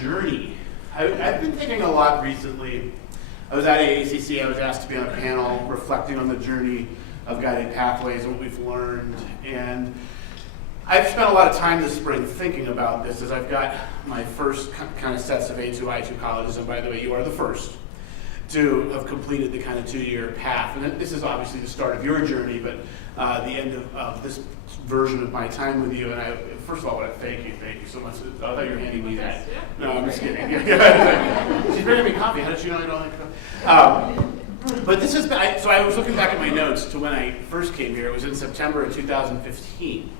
journey. I've been thinking a lot recently. I was at AACC, I was asked to be on a panel reflecting on the journey of guided pathways and what we've learned. And I've spent a lot of time this spring thinking about this as I've got my first kind of sets of A2, I2 colleges, and by the way, you are the first to have completed the kind of 2-year path. And this is obviously the start of your journey, but the end of this version of my time with you. And I, first of all, I want to thank you so much. I thought you were handing me that. No, I'm just kidding. She's bringing me coffee. How did she know I don't like coffee? But this has been, so I was looking back at my notes to when I first came here. It was in September of 2015.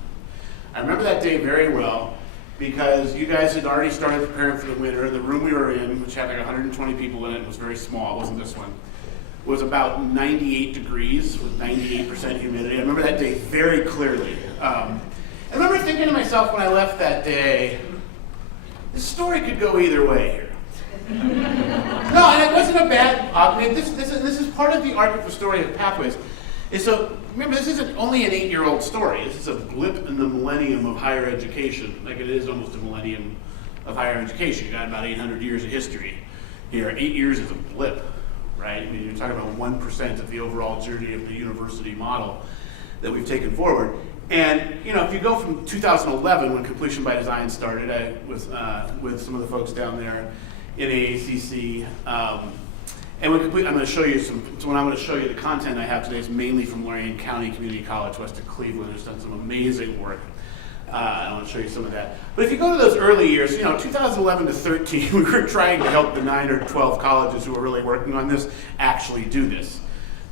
I remember that day very well because you guys had already started preparing for the winter. The room we were in, which had like 120 people in it, was very small. It wasn't this one. Was about 98 degrees with 98% humidity. I remember that day very clearly. I remember thinking to myself when I left that day, this story could go either way here. No, and it wasn't a bad, I mean, this is part of the arc of the story of Pathways. And so, remember, this isn't only an 8-year-old story. This is a blip in the millennium of higher education, like it is almost a millennium of higher education. You got about 800 years of history here. 8 years is a blip, right? I mean, you're talking about 1% of the overall journey of the university model that we've taken forward. And, you know, if you go from 2011, when Completion by Design started, I was with some of the folks down there in AACC, and when I'm going to show you so when I'm going to show you the content I have today is mainly from Lorain County Community College, west of Cleveland, who's done some amazing work. I want to show you some of that. But if you go to those early years, you know, 2011 to 13, we were trying to help the 9 or 12 colleges who were really working on this actually do this.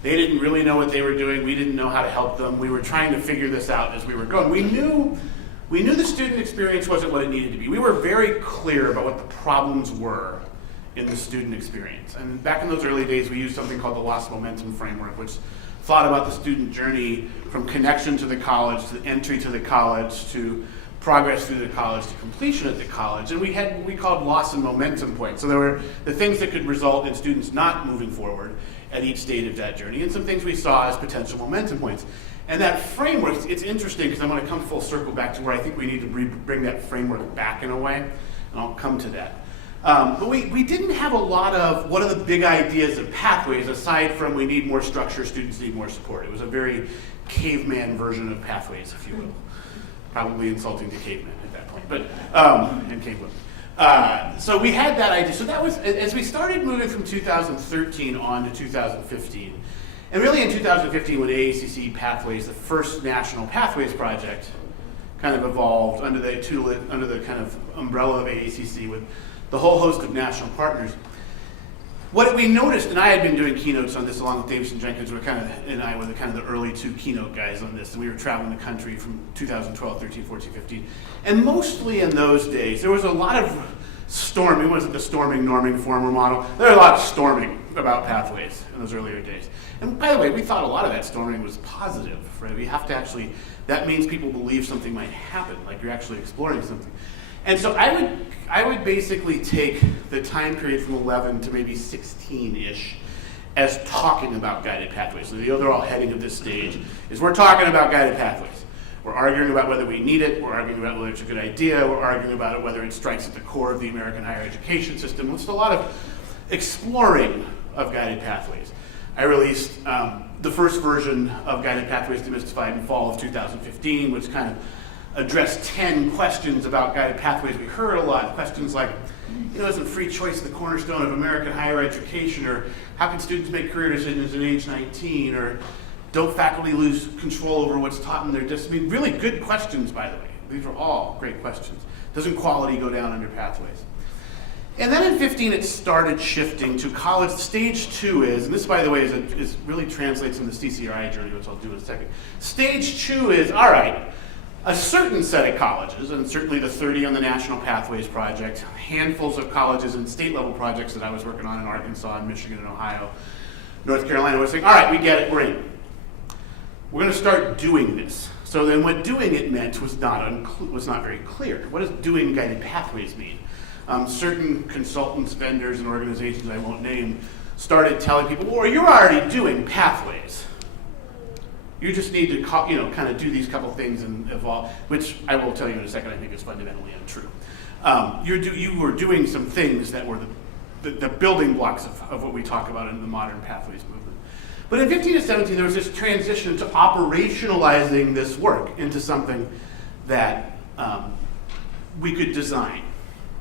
They didn't really know what they were doing. We didn't know how to help them. We were trying to figure this out as we were going. We knew the student experience wasn't what it needed to be. We were very clear about what the problems were in the student experience. And back in those early days, we used something called the Lost Momentum Framework, which thought about the student journey from connection to the college, to entry to the college, to progress through the college, to completion at the college. And we had what we called loss and momentum points. So there were the things that could result in students not moving forward at each stage of that journey, and some things we saw as potential momentum points. And that framework, it's interesting because I'm going to come full circle back to where I think we need to bring that framework back in a way, and I'll come to that. But we didn't have a lot of what are the big ideas of Pathways aside from we need more structure, students need more support. It was a very caveman version of Pathways, if you will. Probably insulting to cavemen at that point, but and cavewomen. So we had that idea. So that was, as we started moving from 2013 on to 2015, and really in 2015 when AACC Pathways, the first national Pathways project, kind of evolved under the kind of umbrella of AACC with the whole host of national partners. What we noticed, and I had been doing keynotes on this along with Davison Jenkins, and I were the early 2 keynote guys on this, and we were traveling the country from 2012, 13, 14, 15. And mostly in those days, there was a lot of storming. It wasn't the storming, norming, former model. There was a lot of storming about Pathways in those earlier days. And by the way, we thought a lot of that storming was positive, right? We have to actually, that means people believe something might happen, like you're actually exploring something. And so I would basically take the time period from 11 to maybe 16-ish as talking about guided pathways. So the overall heading of this stage is we're talking about guided pathways. We're arguing about whether we need it. We're arguing about whether it's a good idea. We're arguing about whether it strikes at the core of the American higher education system. It's a lot of exploring of guided pathways. I released the first version of Guided Pathways Demystified in fall of 2015, which kind of addressed 10 questions about guided pathways. We heard a lot, questions like, you know, isn't free choice the cornerstone of American higher education? Or how can students make career decisions at age 19? Or don't faculty lose control over what's taught in their discipline? I mean, really good questions, by the way. These are all great questions. Doesn't quality go down under pathways? And then in 15, it started shifting to college. Stage 2 is, and this, by the way, is really translates from the CCRI journey, which I'll do in a second. Stage 2 is, all right, a certain set of colleges, and certainly the 30 on the National Pathways Project, handfuls of colleges and state-level projects that I was working on in Arkansas and Michigan and Ohio, North Carolina, were saying, all right, we get it, we're in. We're going to start doing this. So then what doing it meant was not very clear. What does doing guided pathways mean? Certain consultants, vendors, and organizations I won't name started telling people, well, you're already doing pathways. You just need to kind of do these couple things and evolve, which I will tell you in a second I think is fundamentally untrue. you were doing some things that were the building blocks of what we talk about in the modern pathways movement. But in 15 to 17, there was this transition to operationalizing this work into something that we could design,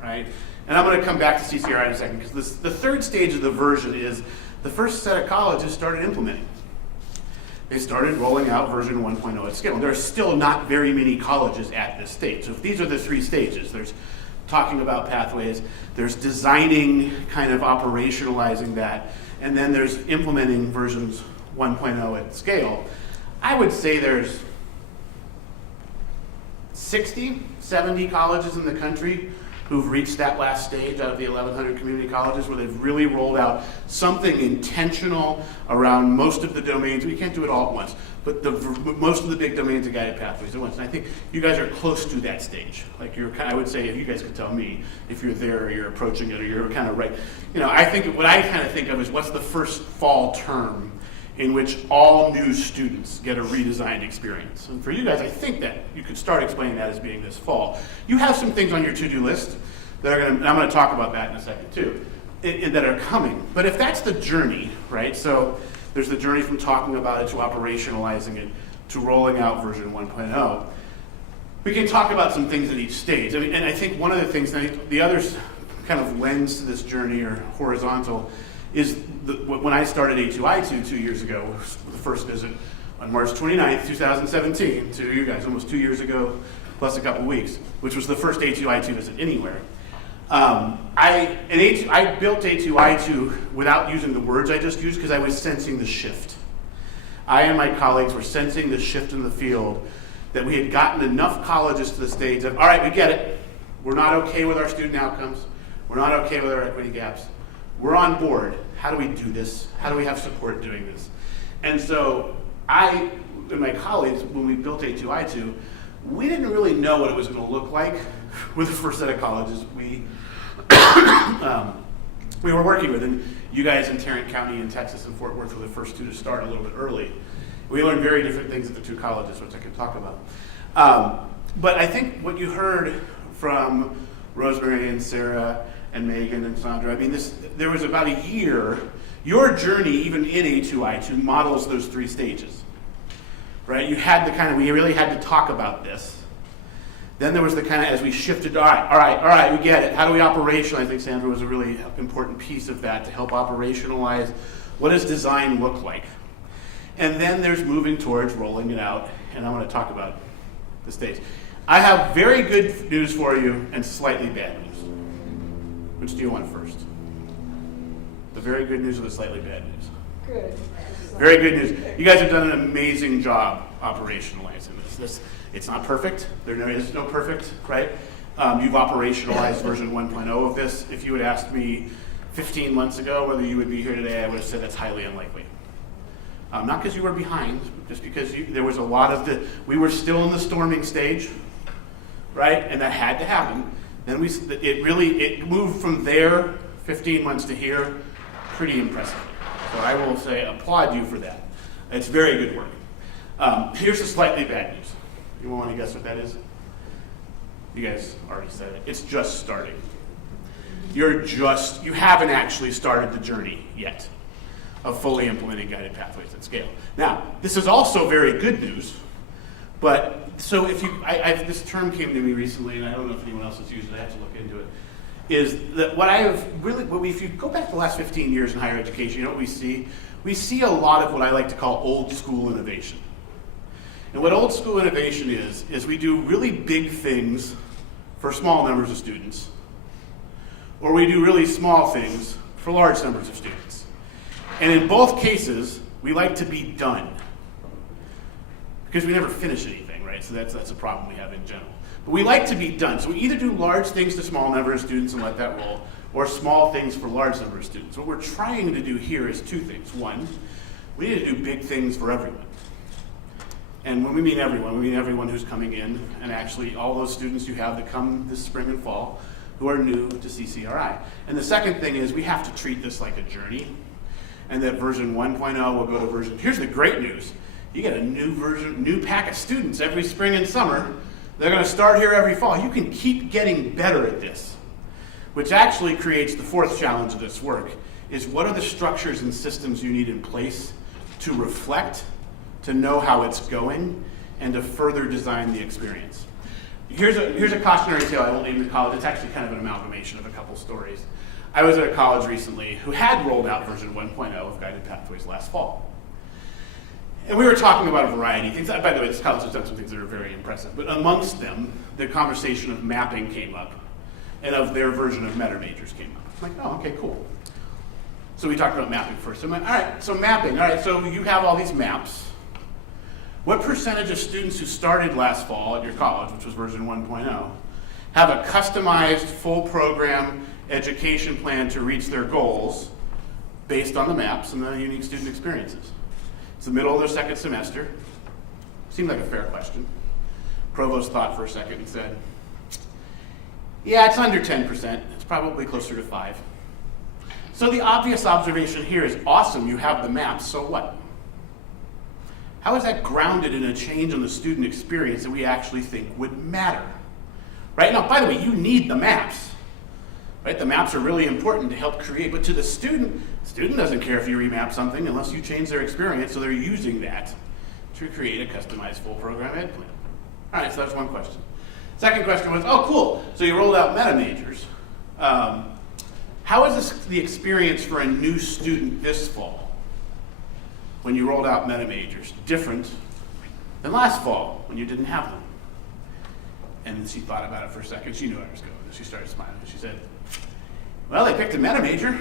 right? And I'm going to come back to CCRI in a second, because the third stage of the version is the first set of colleges started implementing. They started rolling out version 1.0 at scale. There are still not very many colleges at this stage. So if these are the three stages. There's talking about pathways, there's designing, kind of operationalizing that, and then there's implementing versions 1.0 at scale. I would say there's 60, 70 colleges in the country who've reached that last stage out of the 1,100 community colleges where they've really rolled out something intentional around most of the domains. We can't do it all at once, but most of the big domains of guided pathways at once. And I think you guys are close to that stage. Like I would say, if you guys could tell me if you're there or you're approaching it or you're kind of right. I think what I kind of think of is what's the first fall term in which all new students get a redesigned experience. And for you guys, I think that you could start explaining that as being this fall. You have some things on your to-do list that are and I'm going to talk about that in a second too, that are coming. But if that's the journey, right? So there's the journey from talking about it to operationalizing it to rolling out version 1.0. We can talk about some things at each stage. And I think one of the things, the other kind of lens to this journey or horizontal is when I started A2I2 2 years ago, the first visit on March 29th, 2017, to you guys, almost 2 years ago, plus a couple weeks, which was the first A2I2 visit anywhere. I built A2I2 without using the words I just used because I was sensing the shift. I and my colleagues were sensing the shift in the field, that we had gotten enough colleges to the stage of, all right, we get it. We're not okay with our student outcomes. We're not okay with our equity gaps. We're on board. How do we do this? How do we have support doing this? And so I and my colleagues, when we built A2I2, we didn't really know what it was going to look like with the first set of colleges we were working with. And you guys in Tarrant County in Texas and Fort Worth were the first two to start a little bit early. We learned very different things at the two colleges, which I can talk about. But I think what you heard from Rosemary and Sarah and Megan and Sandra, there was about a year. Your journey, even in A2I2, models those three stages, right? You had we really had to talk about this. Then there was the kind of, as we shifted, all right, we get it. How do we operationalize? I think Sandra was a really important piece of that to help operationalize what does design look like. And then there's moving towards rolling it out, and I want to talk about the stage. I have very good news for you and slightly bad news. Which do you want first? The very good news or the slightly bad news? Good. Very good news. You guys have done an amazing job operationalizing this. It's not perfect. There is no perfect, right? You've operationalized version 1.0 of this. If you had asked me 15 months ago whether you would be here today, I would have said that's highly unlikely. Not because you were behind, just because there was a lot of we were still in the storming stage, right? And that had to happen. Then it moved from there 15 months to here pretty impressively. So I will say applaud you for that. It's very good work. Here's the slightly bad news. You want to guess what that is? You guys already said it. It's just starting. You haven't actually started the journey yet of fully implementing guided pathways at scale. Now, this is also very good news, but so this term came to me recently, and I don't know if anyone else has used it, I have to look into it, is that if you go back the last 15 years in higher education, you know what we see? We see a lot of what I like to call old school innovation. And what old school innovation is we do really big things for small numbers of students, or we do really small things for large numbers of students. And in both cases, we like to be done, because we never finish anything, right? So that's a problem we have in general. But we like to be done. So we either do large things to small number of students and let that roll, or small things for large number of students. What we're trying to do here is two things. One, we need to do big things for everyone. And when we mean everyone who's coming in, and actually all those students you have that come this spring and fall who are new to CCRI. And the second thing is we have to treat this like a journey, and that version 1.0 will go to here's the great news. You get a new pack of students every spring and summer They're going to start here every fall. You can keep getting better at this, which actually creates the fourth challenge of this work, is what are the structures and systems you need in place to reflect, to know how it's going, and to further design the experience. Here's a cautionary tale. I won't name the college. It's actually kind of an amalgamation of a couple stories. I was at a college recently who had rolled out version 1.0 of Guided Pathways last fall. And we were talking about a variety of things. By the way, this college has done some things that are very impressive. But amongst them, the conversation of mapping came up, and of their version of meta majors came up. I'm like, oh, okay, cool. So we talked about mapping first. I'm like, all right, so mapping. All right, so you have all these maps. What percentage of students who started last fall at your college, which was version 1.0, have a customized full program education plan to reach their goals based on the maps and the unique student experiences? It's the middle of their second semester. Seemed like a fair question. Provost thought for a second and said, yeah, it's under 10%. It's probably closer to 5%. So the obvious observation here is, awesome, you have the maps, so what? How is that grounded in a change in the student experience that we actually think would matter? Right? Now, by the way, you need the maps. Right? The maps are really important to help create, but to the student doesn't care if you remap something unless you change their experience, so they're using that to create a customized full program ed plan. All right, so that's one question. Second question was, oh, cool, so you rolled out meta majors. How is the experience for a new student this fall when you rolled out meta majors different than last fall when you didn't have them? And she thought about it for a second. She knew I was going. She started smiling. She said, well, they picked a meta major.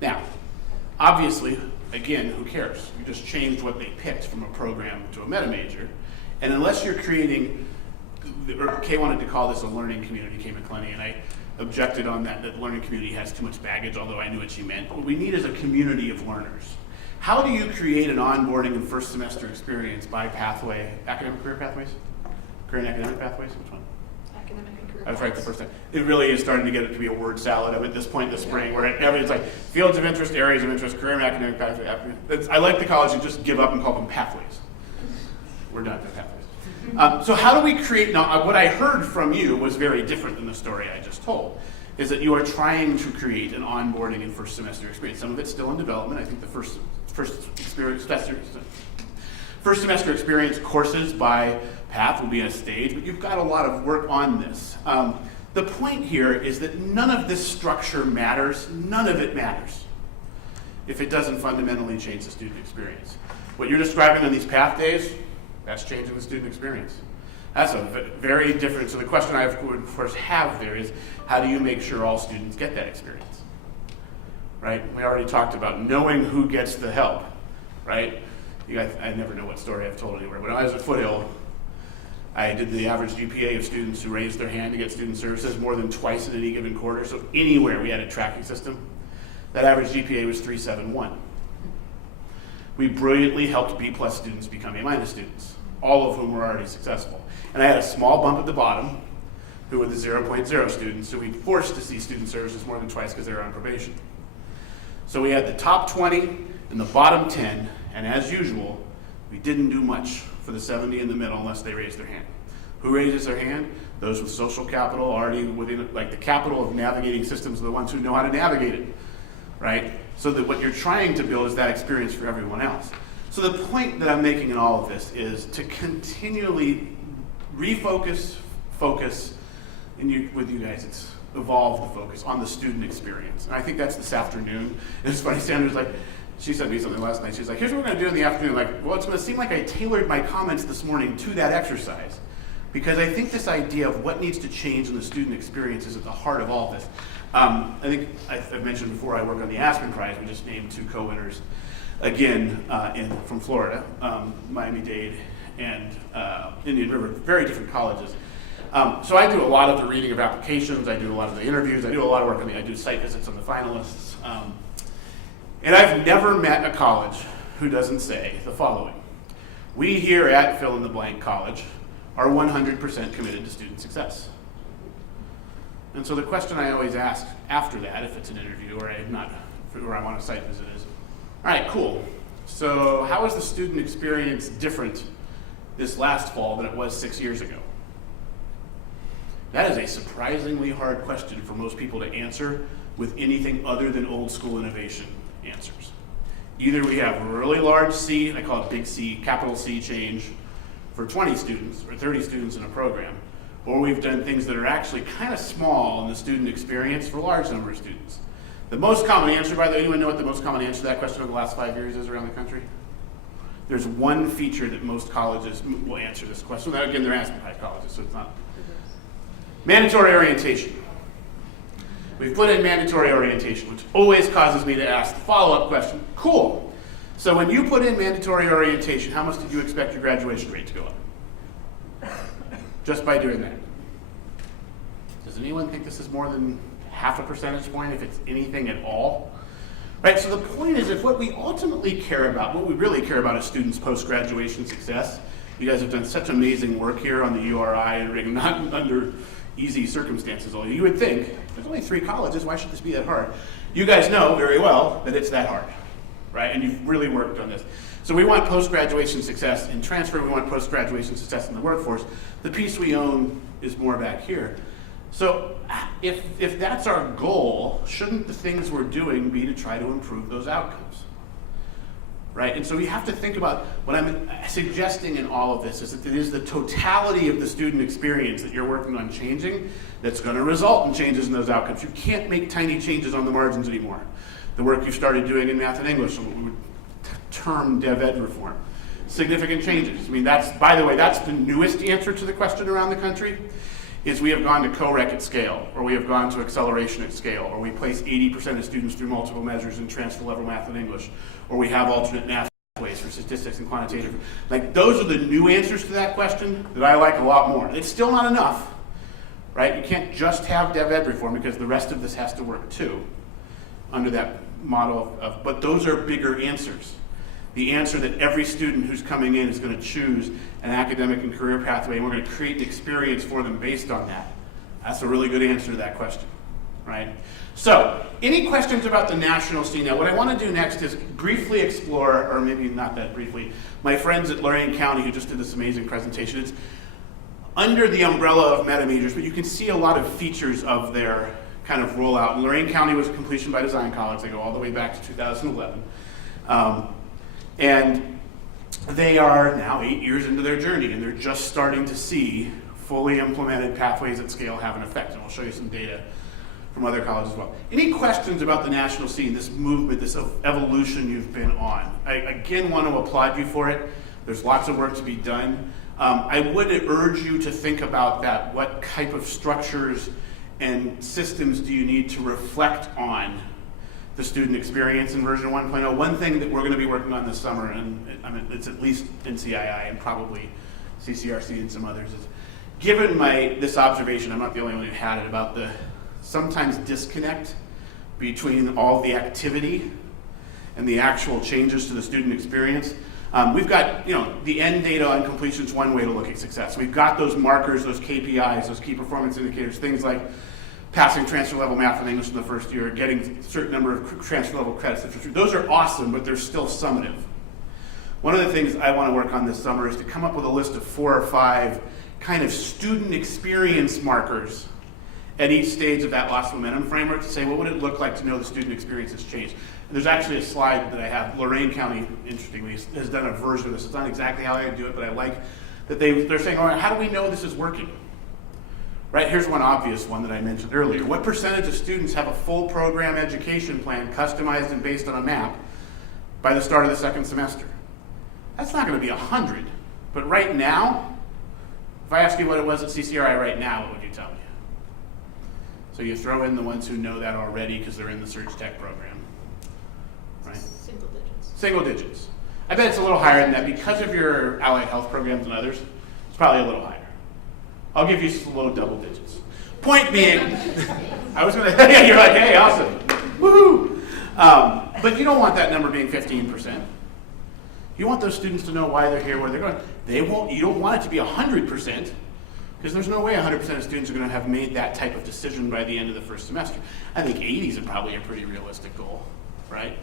Now, obviously, again, who cares? You just changed what they picked from a program to a meta major. And unless you're creating, Kay wanted to call this a learning community, Kay McClenny, and I objected on that learning community has too much baggage, although I knew what she meant. What we need is a community of learners. How do you create an onboarding and first semester experience by pathway, academic career pathways? Career and academic pathways, which one? Academic and career I was right the pathways. first time. It really is starting to get it to be a word salad at this point in the spring, where it's like fields of interest, areas of interest, career and academic pathways. I like the college to just give up and call them pathways. We're done with pathways. So how do we create, now what I heard from you was very different than the story I just told, is that you are trying to create an onboarding and first semester experience. Some of it's still in development. I think the first semester experience courses by path will be a stage, but you've got a lot of work on this. The point here is that none of this structure matters. None of it matters if it doesn't fundamentally change the student experience. What you're describing on these path days, that's changing the student experience. That's a very different, so the question I of course have there is, how do you make sure all students get that experience? Right? We already talked about knowing who gets the help, right? You guys, I never know what story I've told anywhere, but when I was at Foothill, I did the average GPA of students who raised their hand to get student services more than twice in any given quarter. So anywhere we had a tracking system, that average GPA was 371. We brilliantly helped B+ students become A- students, all of whom were already successful. And I had a small bump at the bottom, who were the 0.0 students, who we forced to see student services more than twice because they were on probation. So we had the top 20 and the bottom 10, and as usual, we didn't do much for the 70 in the middle unless they raised their hand. Who raises their hand? Those with social capital, already within, like the capital of navigating systems are the ones who know how to navigate it, right? So that what you're trying to build is that experience for everyone else. So the point that I'm making in all of this is to continually refocus, focus, and with you guys, it's evolve the focus on the student experience. And I think that's this afternoon. And it's funny, Sandra's like, she sent me something last night. She's like, here's what we're going to do in the afternoon. Like, well, it's going to seem like I tailored my comments this morning to that exercise. Because I think this idea of what needs to change in the student experience is at the heart of all this. I think I've mentioned before, I work on the Aspen Prize. We just named 2 co-winners again from Florida, Miami-Dade and Indian River, very different colleges. So I do a lot of the reading of applications. I do a lot of the interviews. I do a lot of work I do site visits on the finalists. And I've never met a college who doesn't say the following. We here at fill in the blank college are 100% committed to student success. And so the question I always ask after that, if it's an interview or I want a site visit, is, all right, cool. So how is the student experience different this last fall than it was 6 years ago? That is a surprisingly hard question for most people to answer with anything other than old school innovation answers. Either we have a really large C, I call it big C, capital C change for 20 students or 30 students in a program, or we've done things that are actually kind of small in the student experience for a large number of students. The most common answer, by the way, anyone know what the most common answer to that question over the last 5 years is around the country? There's one feature that most colleges will answer this question. Now, again, they're asking high colleges, so it's not. Mandatory orientation. We've put in mandatory orientation, which always causes me to ask the follow-up question. Cool. So when you put in mandatory orientation, how much did you expect your graduation rate to go up? Just by doing that. Does anyone think this is more than half a percentage point, if it's anything at all? Right, so the point is, if what we ultimately care about, what we really care about is students' post-graduation success. You guys have done such amazing work here on the URI and Rhode, not under easy circumstances. Although you would think, there's only 3 colleges, why should this be that hard? You guys know very well that it's that hard, right? And you've really worked on this. So we want post-graduation success in transfer, we want post-graduation success in the workforce. The piece we own is more back here. So if that's our goal, shouldn't the things we're doing be to try to improve those outcomes? Right? And so we have to think about, what I'm suggesting in all of this is that it is the totality of the student experience that you're working on changing that's going to result in changes in those outcomes. You can't make tiny changes on the margins anymore. The work you started doing in math and English, what we would term dev ed reform. Significant changes. I mean, that's, by the way, that's the newest answer to the question around the country, is we have gone to co-rec at scale, or we have gone to acceleration at scale, or we place 80% of students through multiple measures in transfer level math and English, or we have alternate math pathways for statistics and quantitative. Like, those are the new answers to that question that I like a lot more. It's still not enough, right? You can't just have dev ed reform because the rest of this has to work too, under that model of, but those are bigger answers. The answer that every student who's coming in is going to choose an academic and career pathway, and we're going to create an experience for them based on that. That's a really good answer to that question, right? So, any questions about the national scene? Now, what I want to do next is briefly explore, or maybe not that briefly, my friends at Lorain County who just did this amazing presentation. It's under the umbrella of meta majors, but you can see a lot of features of their kind of rollout. And Lorain County was completion by design college. They go all the way back to 2011. And they are now 8 years into their journey, and they're just starting to see fully implemented pathways at scale have an effect. And I'll show you some data from other colleges as well. Any questions about the national scene, this movement, this evolution you've been on? I again want to applaud you for it. There's lots of work to be done. I would urge you to think about that. What type of structures and systems do you need to reflect on the student experience in version 1.0. One thing that we're going to be working on this summer, and I mean, it's at least NCII and probably CCRC and some others, is given this observation, I'm not the only one who had it, about the sometimes disconnect between all the activity and the actual changes to the student experience. We've got, the end data on completion is one way to look at success. We've got those markers, those KPIs, those key performance indicators, things like passing transfer level math and English in the first year, getting a certain number of transfer level credits. Those are awesome, but they're still summative. One of the things I want to work on this summer is to come up with a list of 4 or 5 kind of student experience markers at each stage of that loss momentum framework to say, what would it look like to know the student experience has changed? And there's actually a slide that I have. Lorain County, interestingly, has done a version of this. It's not exactly how I do it, but I like that they're saying, all right, how do we know this is working? Right, here's one obvious one that I mentioned earlier. What percentage of students have a full program education plan customized and based on a map by the start of the second semester? That's not going to be 100. But right now, if I ask you what it was at CCRI right now, what would you tell me? So you throw in the ones who know that already because they're in the Surge Tech program, right? Single digits. Single digits. I bet it's a little higher than that because of your allied health programs and others. It's probably a little higher. I'll give you some low double digits. Point being, I was going to, yeah, you're like, hey, awesome, woohoo! But you don't want that number being 15%. You want those students to know why they're here, where they're going. You don't want it to be 100%, because there's no way 100% of students are going to have made that type of decision by the end of the first semester. I think 80 is probably a pretty realistic goal, right?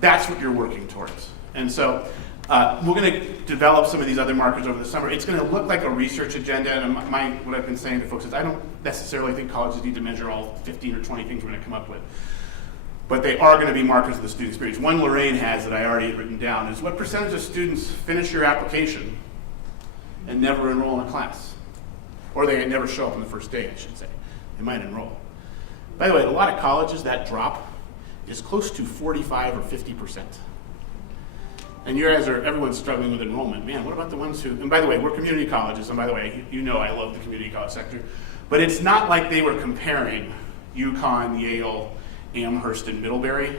That's what you're working towards. And so We're going to develop some of these other markers over the summer. It's going to look like a research agenda, and what I've been saying to folks is I don't necessarily think colleges need to measure all 15 or 20 things we're going to come up with. But they are going to be markers of the student experience. One Lorraine has that I already had written down is what percentage of students finish your application and never enroll in a class? Or they never show up on the first day, I should say. They might enroll. By the way, at a lot of colleges, that drop is close to 45 or 50%. And everyone's struggling with enrollment. Man, what about the ones who, and by the way, we're community colleges, and by the way, you know I love the community college sector, but it's not like they were comparing UConn, Yale, Amherst, and Middlebury.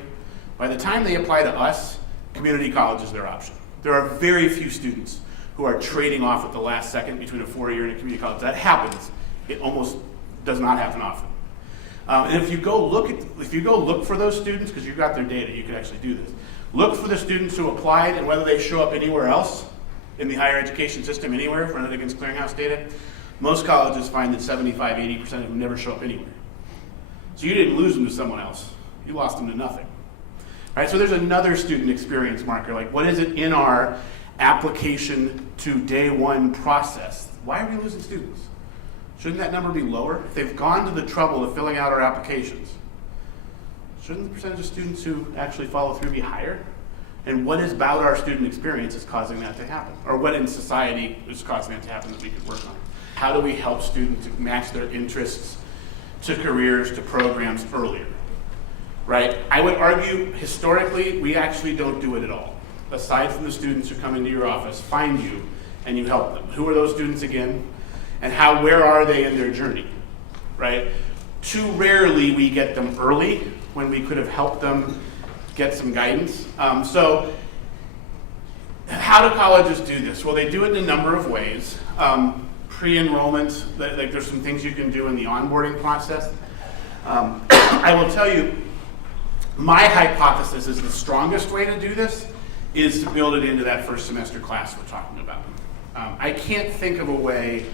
By the time they apply to us, community college is their option. There are very few students who are trading off at the last second between a 4-year and a community college. That happens. It almost does not happen often. And if you go look for those students, because you've got their data, you can actually do this. Look for the students who applied and whether they show up anywhere else in the higher education system anywhere, running against clearinghouse data. Most colleges find that 75, 80% of them never show up anywhere. So you didn't lose them to someone else. You lost them to nothing. All right, so there's another student experience marker. Like, what is it in our application to day one process? Why are we losing students? Shouldn't that number be lower? If they've gone to the trouble of filling out our applications, shouldn't the percentage of students who actually follow through be higher? And what is about our student experience is causing that to happen? Or what in society is causing that to happen that we could work on? How do we help students to match their interests to careers, to programs earlier? Right? I would argue, historically, we actually don't do it at all. Aside from the students who come into your office, find you, and you help them. Who are those students again? And where are they in their journey? Right? Too rarely we get them early when we could have helped them get some guidance. So how do colleges do this? Well, they do it in a number of ways. Pre-enrollment, like there's some things you can do in the onboarding process. I will tell you, my hypothesis is the strongest way to do this is to build it into that first semester class we're talking about. I can't think of a way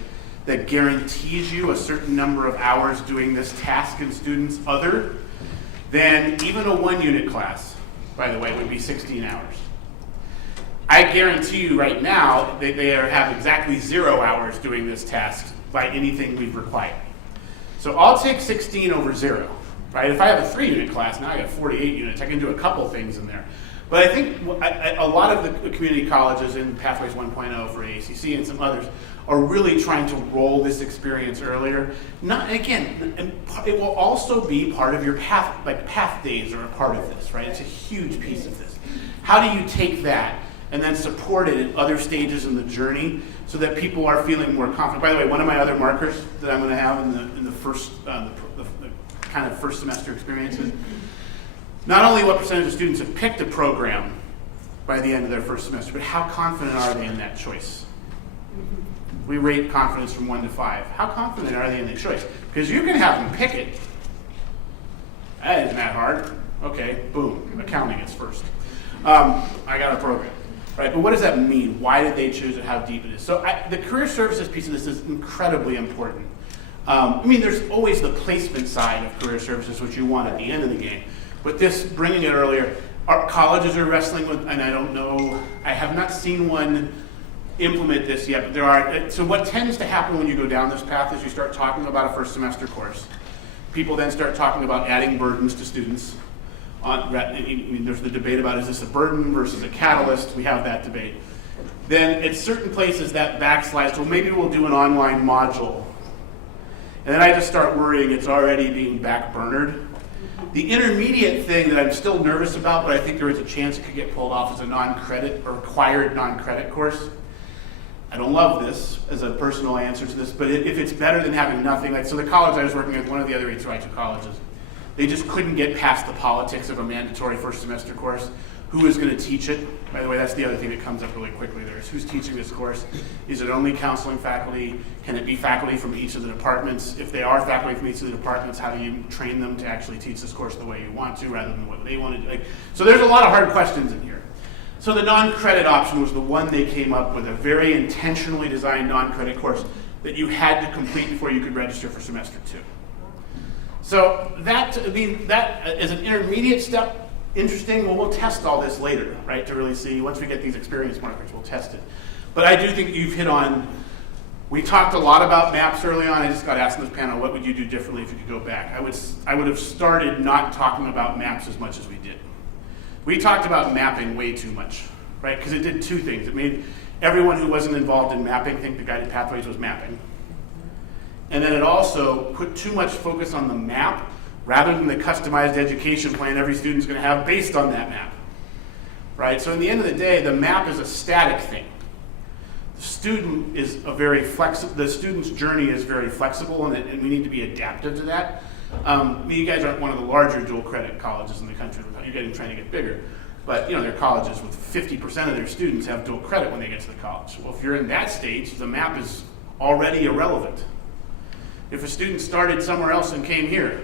that guarantees you a certain number of hours doing this task in students other than even a 1-unit class, by the way, would be 16 hours. I guarantee you right now that they have exactly 0 hours doing this task by anything we've required. So I'll take 16 over 0, right? If I have a 3-unit class, now I got 48 units. I can do a couple things in there. But I think a lot of the community colleges in Pathways 1.0 for ACC and some others are really trying to roll this experience earlier. It will also be part of your path days are a part of this, right? It's a huge piece of this. How do you take that and then support it at other stages in the journey so that people are feeling more confident? By the way, one of my other markers that I'm going to have in the first the kind of first semester experiences, not only what percentage of students have picked a program by the end of their first semester, but how confident are they in that choice? We rate confidence from 1 to 5. How confident are they in the choice? Because you can have them pick it. That isn't that hard. Okay, boom, accounting is first. I got a program, right? But what does that mean? Why did they choose it? How deep it is? So the career services piece of this is incredibly important. There's always the placement side of career services, which you want at the end of the game. But this, bringing it earlier, our colleges are wrestling with, and I don't know, I have not seen one implement this yet, but there are. So what tends to happen when you go down this path is you start talking about a first semester course. People then start talking about adding burdens to students. There's the debate about is this a burden versus a catalyst. We have that debate. Then at certain places that backslides, well, maybe we'll do an online module. And then I just start worrying it's already being backburnered. The intermediate thing that I'm still nervous about, but I think there is a chance it could get pulled off as a non-credit or required non-credit course. I don't love this as a personal answer to this, but if it's better than having nothing, so the college I was working with, one of the other HOI2 colleges, they just couldn't get past the politics of a mandatory first semester course. Who is going to teach it? By the way, that's the other thing that comes up really quickly there is who's teaching this course? Is it only counseling faculty? Can it be faculty from each of the departments? If they are faculty from each of the departments, how do you train them to actually teach this course the way you want to rather than what they want to do? So there's a lot of hard questions in here. So the non-credit option was the one they came up with, a very intentionally designed non-credit course that you had to complete before you could register for semester 2. So that is an intermediate step. interesting? Well, we'll test all this later, right, to really see, once we get these experience markers, we'll test it. But I do think you've hit on, we talked a lot about maps early on. I just got asked in this panel, what would you do differently if you could go back? I would have started not talking about maps as much as we did. We talked about mapping way too much, right? Because it did two things. It made everyone who wasn't involved in mapping think the guided pathways was mapping. And then it also put too much focus on the map rather than the customized education plan every student's going to have based on that map, right? So in the end of the day, the map is a static thing. The student is the student's journey is very flexible, and we need to be adaptive to that. You guys aren't one of the larger dual credit colleges in the country. You're trying to get bigger. But there are colleges with 50% of their students have dual credit when they get to the college. Well, if you're in that stage, the map is already irrelevant. If a student started somewhere else and came here,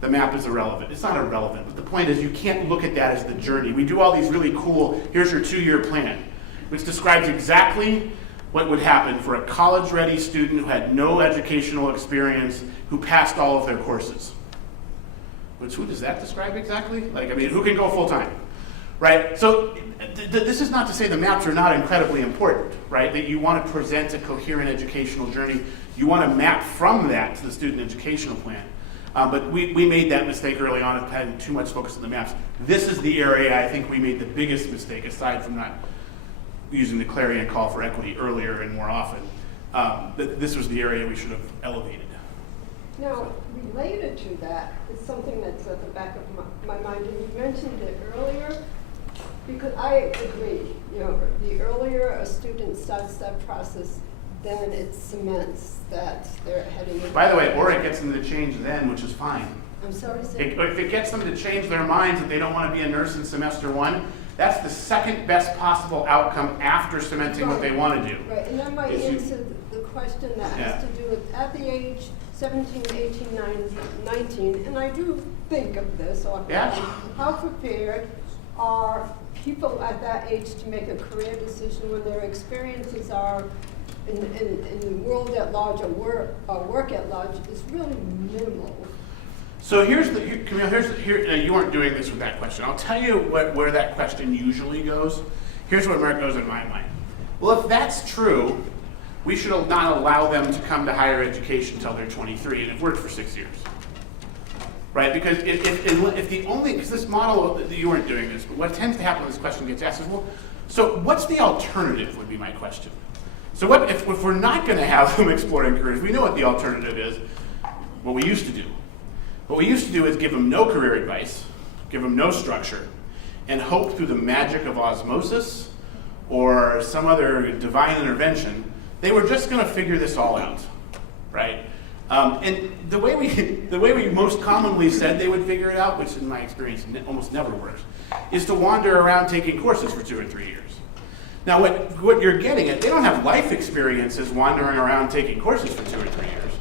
the map is irrelevant. It's not irrelevant, but the point is you can't look at that as the journey. We do all these really cool, here's your 2-year plan, which describes exactly what would happen for a college-ready student who had no educational experience, who passed all of their courses. Which, who does that describe exactly? Who can go full-time, right? So this is not to say the maps are not incredibly important, right? That you want to present a coherent educational journey. You want to map from that to the student educational plan. But we made that mistake early on of having too much focus on the maps. This is the area I think we made the biggest mistake, aside from not using the clarion call for equity earlier and more often. This was the area we should have elevated. Now, related to that is something that's at the back of my mind, and you mentioned it earlier, because I agree. The earlier a student starts that process, then it cements that they're heading into. By the way, or it gets them to change then, which is fine. I'm sorry, If it gets them to change their minds that they don't want to be a nurse in semester 1, that's the second best possible outcome after cementing what they want to do. Right, and that might answer the question that has to do with at the age 17, 18, 19, and I do think of this often. How prepared are people at that age to make a career decision when their experiences are in the world at large or work at large is really minimal? So Camille, you weren't doing this with that question. I'll tell you where that question usually goes. Here's where it goes in my mind. Well, if that's true, we should not allow them to come to higher education until they're 23, and it worked for 6 years. Right? Because because this model, you weren't doing this, but what tends to happen when this question gets asked is, well, so what's the alternative would be my question. So what if we're not going to have them exploring careers, we know what the alternative is, what we used to do. What we used to do is give them no career advice, give them no structure, and hope through the magic of osmosis or some other divine intervention, they were just going to figure this all out, right? And the way we most commonly said they would figure it out, which in my experience almost never works, is to wander around taking courses for 2 or 3 years. Now, what you're getting at, they don't have life experiences wandering around taking courses for 2 or 3 years,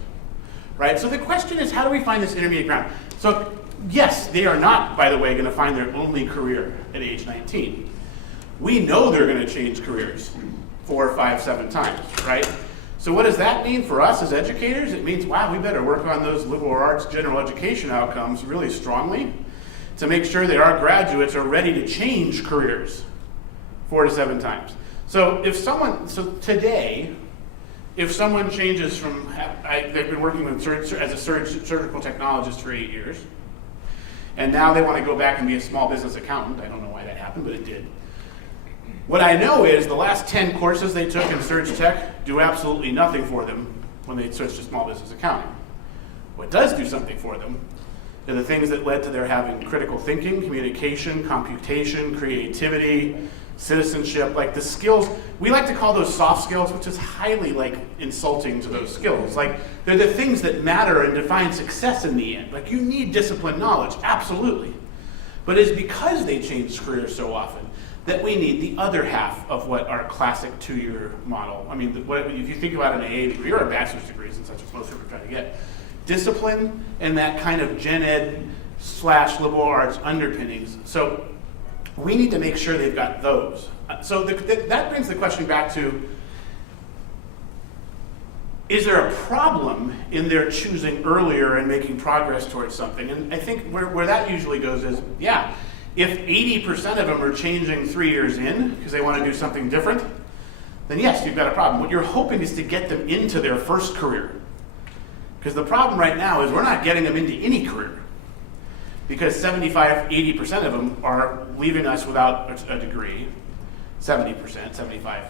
right? So the question is, how do we find this intermediate ground? So yes, they are not, by the way, going to find their only career at age 19. We know they're going to change careers 4, 5, 7 times, right? So what does that mean for us as educators? It means, wow, we better work on those liberal arts general education outcomes really strongly to make sure that our graduates are ready to change careers 4 to 7 times. So today, if someone changes from, they've been working with as a surgical technologist for 8 years, and now they want to go back and be a small business accountant. I don't know why that happened, but it did. What I know is the last 10 courses they took in Surg Tech do absolutely nothing for them when they switch to small business accounting. What does do something for them are the things that led to their having critical thinking, communication, computation, creativity, citizenship, like the skills. We like to call those soft skills, which is highly insulting to those skills. They're the things that matter and define success in the end. You need disciplined knowledge, absolutely. But it's because they change careers so often that we need the other half of what our classic 2-year model. I mean, if you think about an AA degree or a bachelor's degree, and such as most people are trying to get, discipline and that kind of gen ed / liberal arts underpinnings. So we need to make sure they've got those. So that brings the question back to, is there a problem in their choosing earlier and making progress towards something? And I think where that usually goes is, yeah, If 80% of them are changing 3 years in because they want to do something different, then yes, you've got a problem. What you're hoping is to get them into their first career. Because the problem right now is we're not getting them into any career. Because 80% of them are leaving us without a degree, 70%, 75%,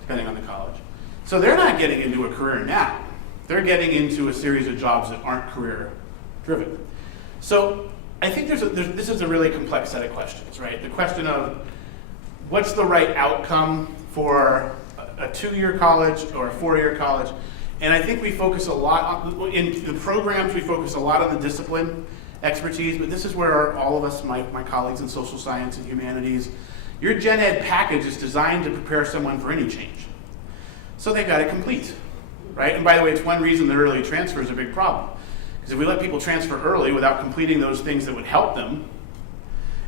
depending on the college. So they're not getting into a career now. They're getting into a series of jobs that aren't career driven. So I think this is a really complex set of questions, right? The question of what's the right outcome for a 2-year college or a 4-year college. And I think we focus a lot on, in the programs, we focus a lot on the discipline expertise, but this is where all of us, my colleagues in social science and humanities, your gen ed package is designed to prepare someone for any change. So they've got to complete, right? And by the way, it's one reason that early transfer is a big problem. Because if we let people transfer early without completing those things that would help them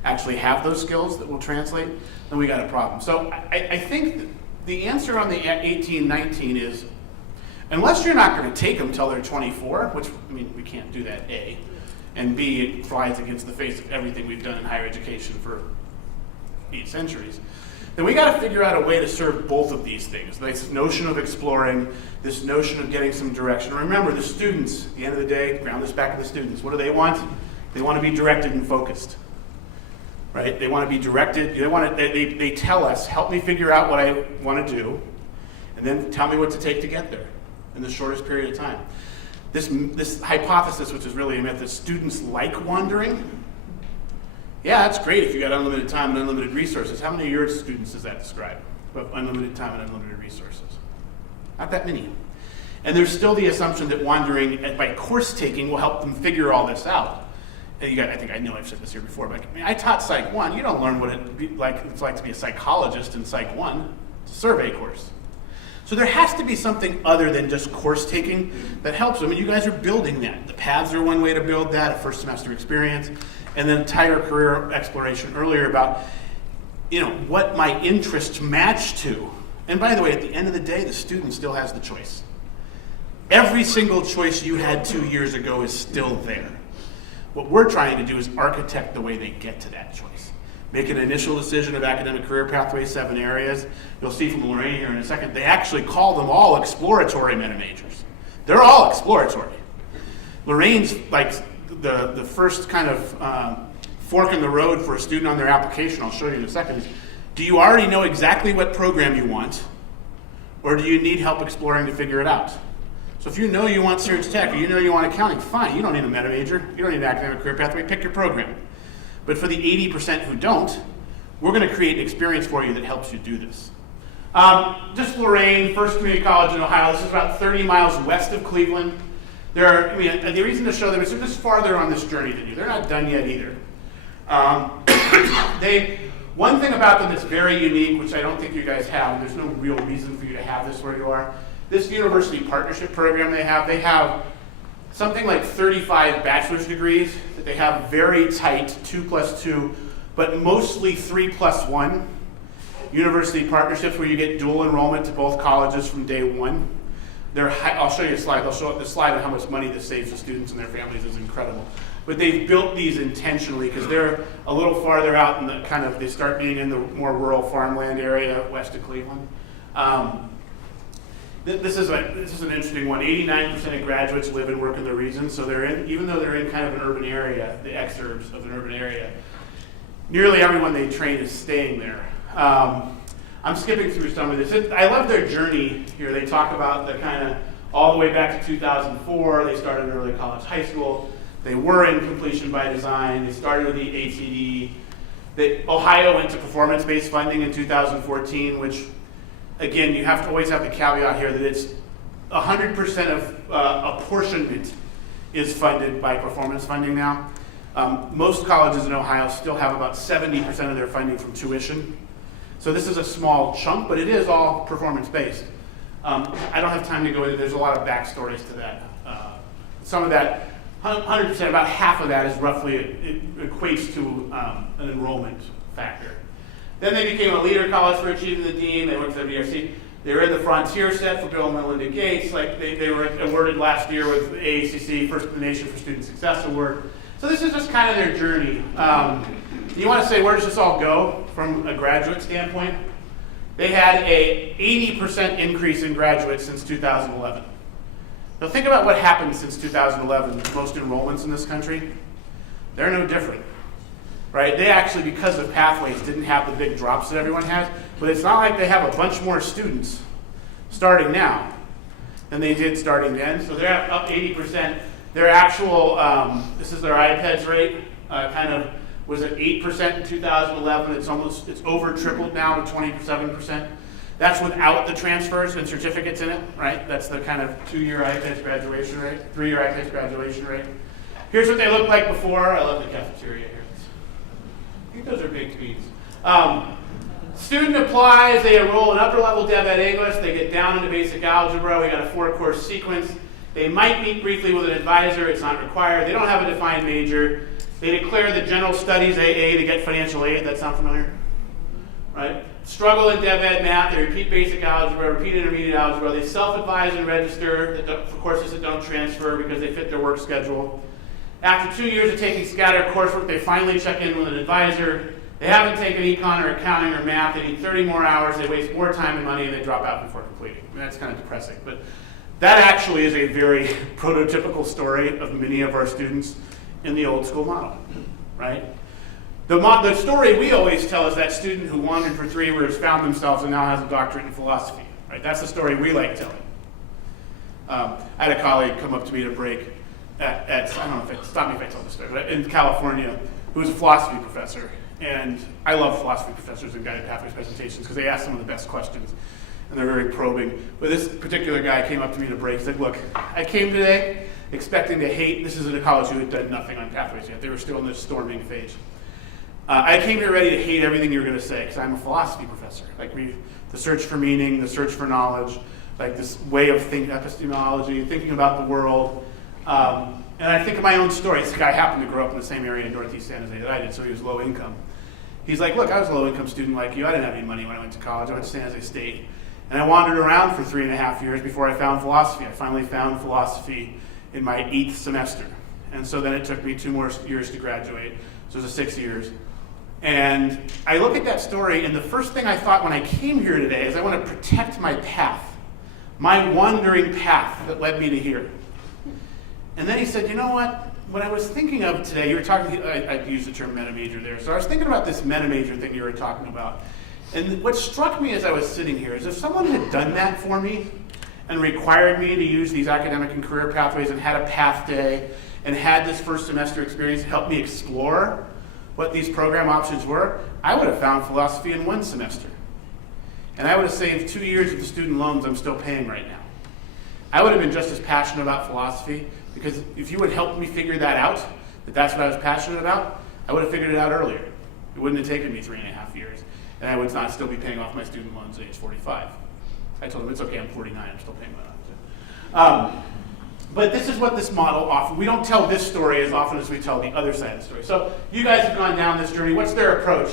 actually have those skills that will translate, then we got a problem. So I think the answer on the 18-19 is, unless you're not going to take them until they're 24, which, I mean, we can't do that, A, and B, it flies against the face of everything we've done in higher education for 8 centuries, then we got to figure out a way to serve both of these things. This notion of exploring, this notion of getting some direction. Remember, the students, at the end of the day, ground this back to the students. What do they want? They want to be directed and focused. Right? They want to be directed. They tell us, help me figure out what I want to do, and then tell me what to take to get there in the shortest period of time. This hypothesis, which is really a myth, that students like wandering. Yeah, that's great if you got unlimited time and unlimited resources. How many of your students does that describe? Who have unlimited time and unlimited resources? Not that many. And there's still the assumption that wandering by course taking will help them figure all this out. And I think I know I've said this here before, but I taught Psych 1. You don't learn what it's like to be a psychologist in Psych 1. It's a survey course. So there has to be something other than just course taking that helps them, and you guys are building that. The paths are one way to build that, a first semester experience, and then entire career exploration earlier about, what my interests match to. And by the way, at the end of the day, the student still has the choice. Every single choice you had 2 years ago is still there. What we're trying to do is architect the way they get to that choice. Make an initial decision of academic career pathways, 7 areas. You'll see from Lorraine here in a second, they actually call them all exploratory meta majors. They're all exploratory. Lorraine's like the first kind of fork in the road for a student on their application, I'll show you in a second, is, do you already know exactly what program you want, or do you need help exploring to figure it out? So if you know you want Search Tech, or you know you want accounting, fine, you don't need a meta major, you don't need an academic career pathway, pick your program. But for the 80% who don't, we're going to create an experience for you that helps you do this. Just Lorraine, first community college in Ohio. This is about 30 miles west of Cleveland. The reason to show them is they're just farther on this journey than you. They're not done yet either. One thing about them that's very unique, which I don't think you guys have, and there's no real reason for you to have this where you are, this university partnership program they have something like 35 bachelor's degrees that they have very tight, 2+2, but mostly 3+1 university partnerships where you get dual enrollment to both colleges from day one. I'll show you a slide. I'll show up the slide on how much money this saves the students and their families is incredible. But they've built these intentionally because they're a little farther out in the they start being in the more rural farmland area west of Cleveland. This is an interesting one. 89% of graduates live and work in the region, so even though they're in kind of an urban area, the exurbs of an urban area, nearly everyone they train is staying there. I'm skipping through some of this. I love their journey here. They talk about the kind of all the way back to 2004. They started in early college, high school. They were in completion by design. They started with the ACD. Ohio went to performance-based funding in 2014, which, again, you have to always have the caveat here that it's 100% of apportionment is funded by performance funding now. Most colleges in Ohio still have about 70% of their funding from tuition. So this is a small chunk, but it is all performance-based. I don't have time to go into, there's a lot of backstories to that. Some of that, 100%, about half of that is roughly, it equates to an enrollment factor. Then they became a leader college for achieving the dean. They went to the BRC. They were in the Frontier set for Bill and Melinda Gates. Like they were awarded last year with the AACC First in the Nation for Student Success Award. So this is just kind of their journey. You want to say, where does this all go from a graduate standpoint? They had a 80% increase in graduates since 2011. Now think about what happened since 2011 with most enrollments in this country. They're no different, right? They actually, because of pathways, didn't have the big drops that everyone has, but it's not like they have a bunch more students starting now than they did starting then. So they're up 80%. Their actual, this is their iPads rate, kind of was at 8% in 2011. It's over tripled now to 27%. That's without the transfers and certificates in it, right? That's the kind of 2-year iPads graduation rate, 3-year iPads graduation rate. Here's what they looked like before. I love the cafeteria here. I think those are baked beans. Student applies, they enroll in upper level Dev Ed English, they get down into basic algebra, we got a 4-course sequence. They might meet briefly with an advisor, it's not required. They don't have a defined major. They declare the general studies AA to get financial aid. That sound familiar? Right? Struggle in Dev Ed Math, they repeat basic algebra, repeat intermediate algebra. They self-advise and register for courses that don't transfer because they fit their work schedule. After 2 years of taking scattered coursework, they finally check in with an advisor. They haven't taken econ or accounting or math. They need 30 more hours. They waste more time and money, and they drop out before completing. I mean, that's kind of depressing. But that actually is a very prototypical story of many of our students in the old school model, right? The story we always tell is that student who wandered for 3 years, found themselves, and now has a doctorate in philosophy, right? That's the story we like telling. I had a colleague come up to me at a break at I don't know if stop me if I tell this story, but in California, who was a philosophy professor. And I love philosophy professors and guided pathways presentations because they ask some of the best questions and they're very probing. But this particular guy came up to me at a break and said, look, I came today expecting to hate, this is at a college who had done nothing on pathways yet. They were still in the storming phase. I came here ready to hate everything you were going to say because I'm a philosophy professor. Like the search for meaning, the search for knowledge, like this way of thinking, epistemology, thinking about the world. And I think of my own story. This guy happened to grow up in the same area in Northeast San Jose that I did, so he was low income. He's like, look, I was a low income student like you. I didn't have any money when I went to college. I went to San Jose State. And I wandered around for 3.5 years before I found philosophy. I finally found philosophy in my 8th semester. And so then it took me 2 more years to graduate. So it was 6 years. And I look at that story, and the first thing I thought when I came here today is I want to protect my path, my wandering path that led me to here. And then he said, you know what? When I was thinking of today, you were talking, I used the term meta major there, so I was thinking about this meta major thing you were talking about. And what struck me as I was sitting here is if someone had done that for me and required me to use these academic and career pathways and had a path day and had this first semester experience help me explore what these program options were, I would have found philosophy in 1 semester. And I would have saved 2 years of the student loans I'm still paying right now. I would have been just as passionate about philosophy because if you would help me figure that out, that that's what I was passionate about, I would have figured it out earlier. It wouldn't have taken me 3.5 years, and I would not still be paying off my student loans at age 45. I told him, it's okay, I'm 49, I'm still paying that off. But this is what this model offers. We don't tell this story as often as we tell the other side of the story. So you guys have gone down this journey. What's their approach?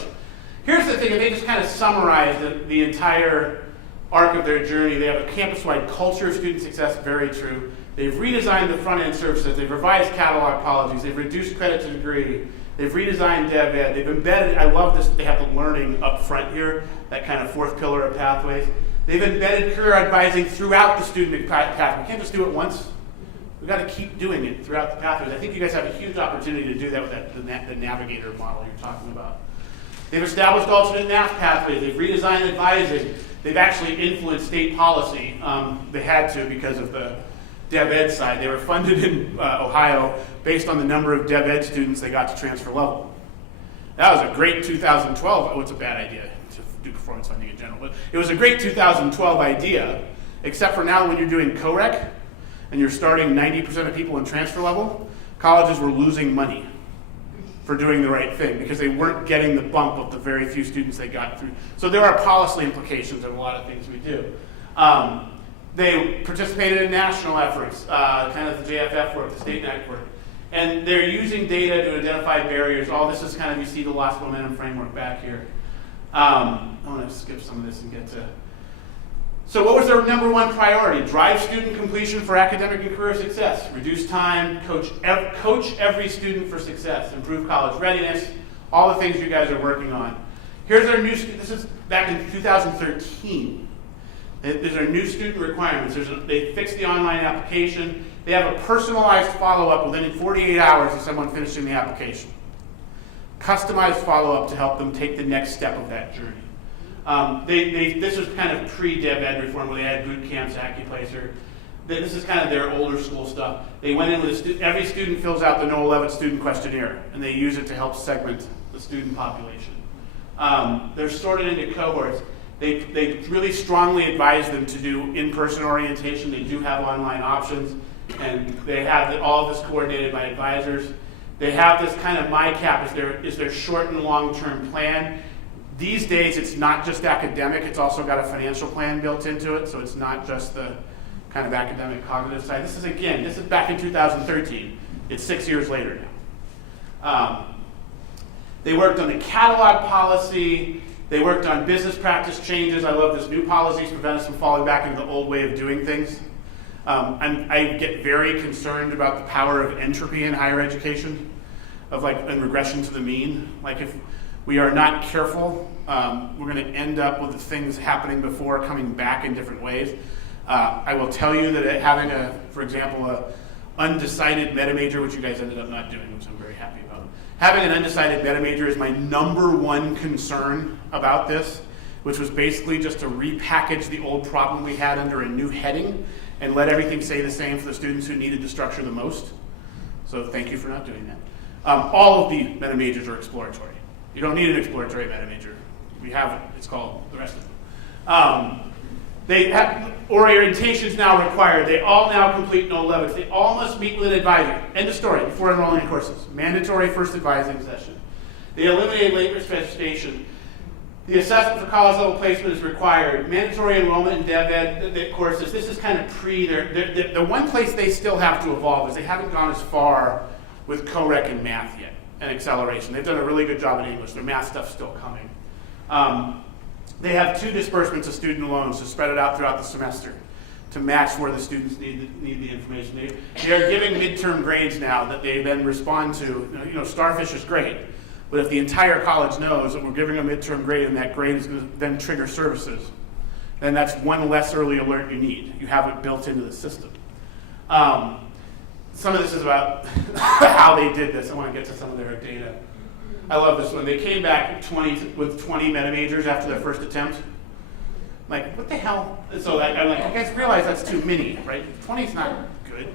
Here's the thing, and they just kind of summarize the entire arc of their journey. They have a campus-wide culture of student success, very true. They've redesigned the front-end services. They've revised catalog policies. They've reduced credit to degree. They've redesigned Dev Ed. They've embedded, I love this, they have the learning up front here, that kind of 4th pillar of pathways. They've embedded career advising throughout the student pathway. We can't just do it once. We've got to keep doing it throughout the pathways. I think you guys have a huge opportunity to do that with the navigator model you're talking about. They've established alternate math pathways. They've redesigned advising. They've actually influenced state policy. They had to because of the Dev Ed side. They were funded in Ohio based on the number of Dev Ed students they got to transfer level. That was a great 2012, oh, it's a bad idea to do performance funding in general, but it was a great 2012 idea, except for now when you're doing co-rec and you're starting 90% of people in transfer level, colleges were losing money for doing the right thing because they weren't getting the bump of the very few students they got through. So there are policy implications of a lot of things we do. They participated in national efforts, kind of the JFF work, the state network. And they're using data to identify barriers. All this is kind of, you see the lost momentum framework back here. I want to skip some of this and get to. So what was their number one priority? Drive student completion for academic and career success. Reduce time, coach every student for success. Improve college readiness, all the things you guys are working on. Here's our new, this is back in 2013. These are new student requirements. They fixed the online application. They have a personalized follow-up within 48 hours of someone finishing the application. Customized follow-up to help them take the next step of that journey. This was kind of pre-Dev Ed reform, where they had boot camps, AccuPlacer. This is kind of their older school stuff. They went in with every student fills out the No 11 student questionnaire, and they use it to help segment the student population. They're sorted into cohorts. They really strongly advise them to do in-person orientation. They do have online options, and they have all of this coordinated by advisors. They have this kind of MyCap is their short and long-term plan. These days, it's not just academic, it's also got a financial plan built into it, so it's not just the kind of academic cognitive side. This is back in 2013. It's 6 years later now. They worked on the catalog policy. They worked on business practice changes. I love this new policies prevent us from falling back into the old way of doing things. I get very concerned about the power of entropy in higher education, and regression to the mean. Like, if we are not careful, we're going to end up with the things happening before coming back in different ways. I will tell you that having for example, a undecided meta major, which you guys ended up not doing, which I'm very happy about. Having an undecided meta major is my number one concern about this, which was basically just to repackage the old problem we had under a new heading and let everything stay the same for the students who needed the structure the most. So thank you for not doing that. All of the meta majors are exploratory. You don't need an exploratory meta major. We have it. It's called the rest of them. They have orientations now required. They all now complete No 11s. They all must meet with an advisor. End of story. Before enrolling in courses. Mandatory first advising session. They eliminate late registration. The assessment for college level placement is required. Mandatory enrollment in Dev Ed courses. This is kind of the one place they still have to evolve is they haven't gone as far with co-rec and math yet, and acceleration. They've done a really good job in English. Their math stuff's still coming. They have 2 disbursements of student loans to spread it out throughout the semester to match where the students need the information. They are giving midterm grades now that they then respond to. Starfish is great, but if the entire college knows that we're giving a midterm grade and that grade is going to then trigger services, then that's one less early alert you need. You have it built into the system. Some of this is about how they did this. I want to get to some of their data. I love this one. They came back with 20 meta majors after their first attempt. I'm like, what the hell? So I'm like, you guys realize that's too many, right? 20 is not good.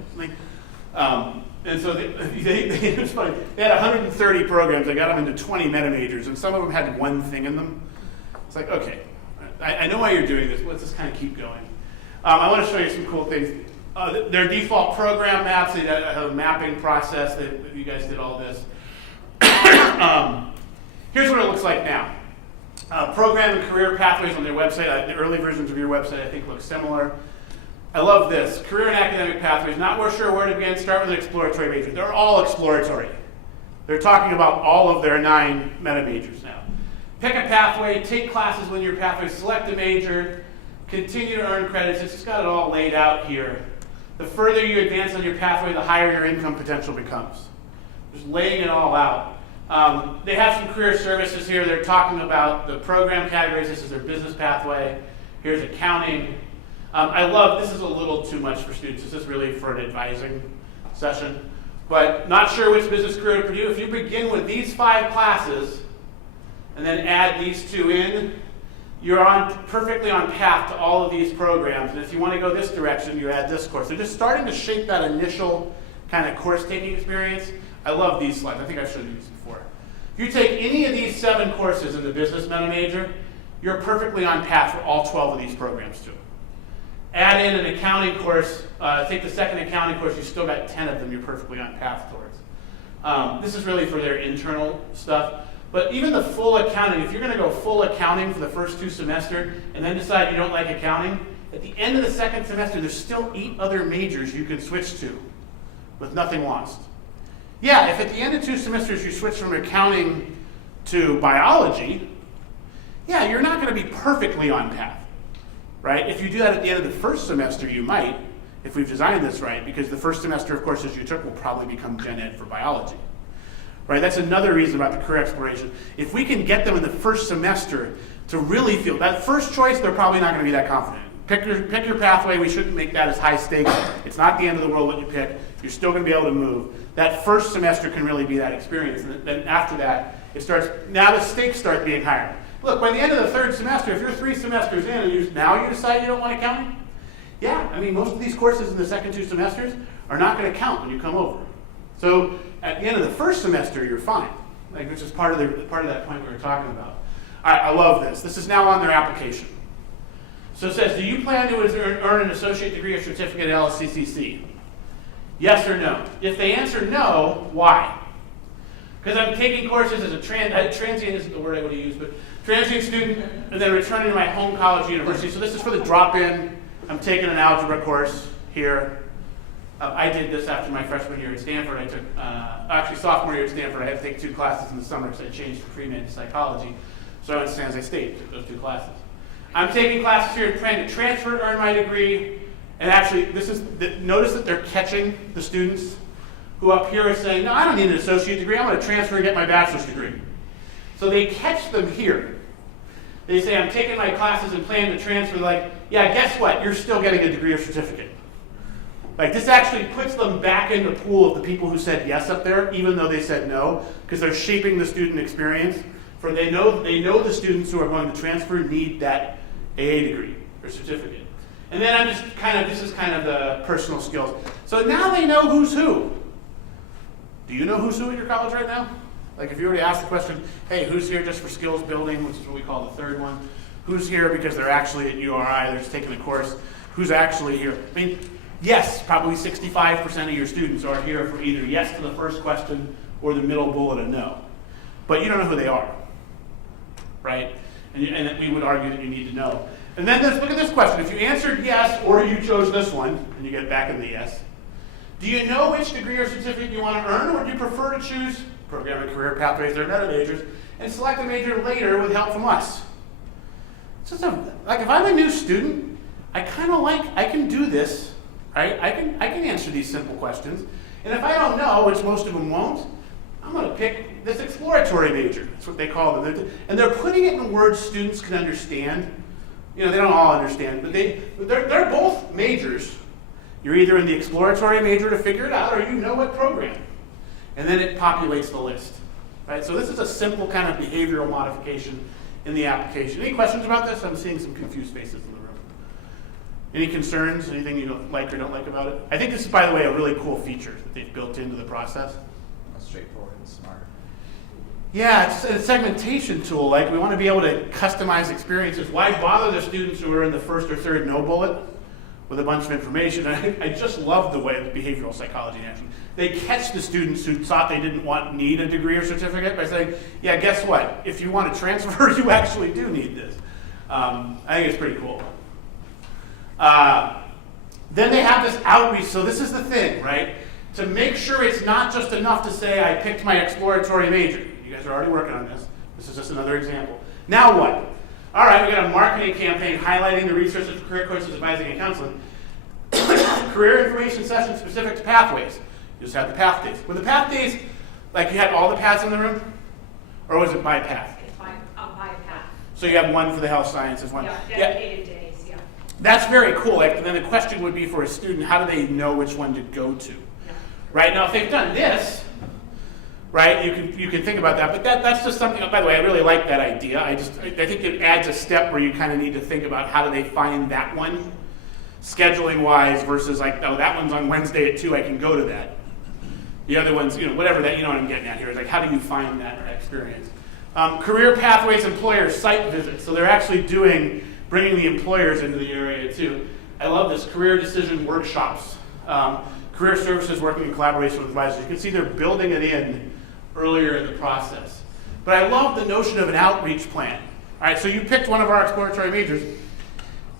And so it was funny. They had 130 programs. They got them into 20 meta majors, and some of them had one thing in them. It's like, okay, I know why you're doing this. Let's just kind of keep going. I want to show you some cool things. Their default program maps, they have a mapping process. You guys did all this. Here's what it looks like now. Program and career pathways on their website. The early versions of your website, I think, look similar. I love this. Career and academic pathways. Not sure where to begin. Start with an exploratory major. They're all exploratory. They're talking about all of their 9 meta majors now. Pick a pathway. Take classes within your pathway. Select a major. Continue to earn credits. It's just got it all laid out here. The further you advance on your pathway, the higher your income potential becomes. Just laying it all out. They have some career services here. They're talking about the program categories. This is their business pathway. Here's accounting. I love, this is a little too much for students. This is really for an advising session. But not sure which business career to pursue. If you begin with these 5 classes and then add these 2 in, you're perfectly on path to all of these programs. And if you want to go this direction, you add this course. They're just starting to shape that initial kind of course-taking experience. I love these slides. I think I've showed you these before. If you take any of these 7 courses in the business meta major, you're perfectly on path for all 12 of these programs too. Add in an accounting course, take the second accounting course, you've still got 10 of them you're perfectly on path towards. This is really for their internal stuff. But even the full accounting, if you're going to go full accounting for the first 2 semesters and then decide you don't like accounting, at the end of the second semester, there's still 8 other majors you can switch to with nothing lost. Yeah, if at the end of 2 semesters you switch from accounting to biology, yeah, you're not going to be perfectly on path, right? If you do that at the end of the first semester, you might, if we've designed this right, because the first semester of courses you took will probably become gen ed for biology, right? That's another reason about the career exploration. If we can get them in the first semester to really feel, that first choice, they're probably not gonna be that confident. Pick your pathway. We shouldn't make that as high stakes. It's not the end of the world what you pick. You're still gonna be able to move. That first semester can really be that experience. And then after that, now the stakes start being higher. Look, by the end of the third semester, if you're 3 semesters in and now you decide you don't want accounting, yeah, I mean, most of these courses in the second 2 semesters are not going to count when you come over. So at the end of the first semester, you're fine, which is part of that point we were talking about. All right, I love this. This is now on their application. So it says, do you plan to earn an associate degree or certificate at LCCC? Yes or no? If they answer no, why? Because I'm taking courses as a transient isn't the word I would have used, but transient student, and then returning to my home college or university. So this is for the drop-in. I'm taking an algebra course here. I did this after my freshman year at Stanford. I took, actually sophomore year at Stanford, I had to take 2 classes in the summer because I changed from pre-med to psychology. So I went to San Jose State, took those 2 classes. I'm taking classes here trying to transfer to earn my degree. And actually, notice that they're catching the students who up here are saying, no, I don't need an associate degree. I'm going to transfer and get my bachelor's degree. So they catch them here. They say, I'm taking my classes and plan to transfer. Like, yeah, guess what? You're still getting a degree or certificate. Like, this actually puts them back in the pool of the people who said yes up there, even though they said no, because they're shaping the student experience. For they know the students who are going to transfer need that AA degree or certificate. And then this is kind of the personal skills. So now they know who's who. Do you know who's who at your college right now? Like if you were to ask the question, hey, who's here just for skills building, which is what we call the third one? Who's here because they're actually at URI, they're just taking a course? Who's actually here? I mean, yes, probably 65% of your students are here for either yes to the first question or the middle bullet of no. But you don't know who they are, right? And we would argue that you need to know. And then look at this question. If you answered yes or you chose this one, and you get back in the yes, do you know which degree or certificate you want to earn, or do you prefer to choose programming career pathways, their meta majors, and select a major later with help from us? So like if I'm a new student, I can do this, right? I can answer these simple questions. And if I don't know, which most of them won't, I'm going to pick this exploratory major. That's what they call them. And they're putting it in words students can understand. You know, they don't all understand, but they're both majors. You're either in the exploratory major to figure it out, or you know what program. And then it populates the list. Right? So this is a simple kind of behavioral modification in the application. Any questions about this? I'm seeing some confused faces in the room. Any concerns? Anything you don't like or don't like about it? I think this is, by the way, a really cool feature that they've built into the process. Straightforward and smart. Yeah, it's a segmentation tool. Like we want to be able to customize experiences. Why bother the students who are in the first or third no bullet with a bunch of information? I just love the way the behavioral psychology in action. They catch the students who thought they didn't need a degree or certificate by saying, yeah, guess what? If you want to transfer, you actually do need this. I think it's pretty cool. Then they have this outreach. So this is the thing, right? To make sure it's not just enough to say, I picked my exploratory major. You guys are already working on this. This is just another example. Now what? All right, we got a marketing campaign highlighting the resources for career courses, advising, and counseling. Career information sessions specific to pathways. You just had the path days. Were the path days, like you had all the paths in the room? Or was it by path? It's by path. So you have one for the health sciences, one. Yeah, dedicated days, yeah. That's very cool. Like, then the question would be for a student, how do they know which one to go to? Right, now if they've done this, right, you can think about that, but that's just something, by the way, I really like that idea. I think it adds a step where you kind of need to think about how do they find that one, scheduling wise, versus like, oh, that one's on Wednesday at 2, I can go to that. The other one's, whatever that, you know what I'm getting at here, is like, how do you find that experience? Career pathways, employer site visits. So they're actually bringing the employers into the area too. I love this, career decision workshops. Career services working in collaboration with advisors. You can see they're building it in earlier in the process. But I love the notion of an outreach plan. All right, so you picked one of our exploratory majors.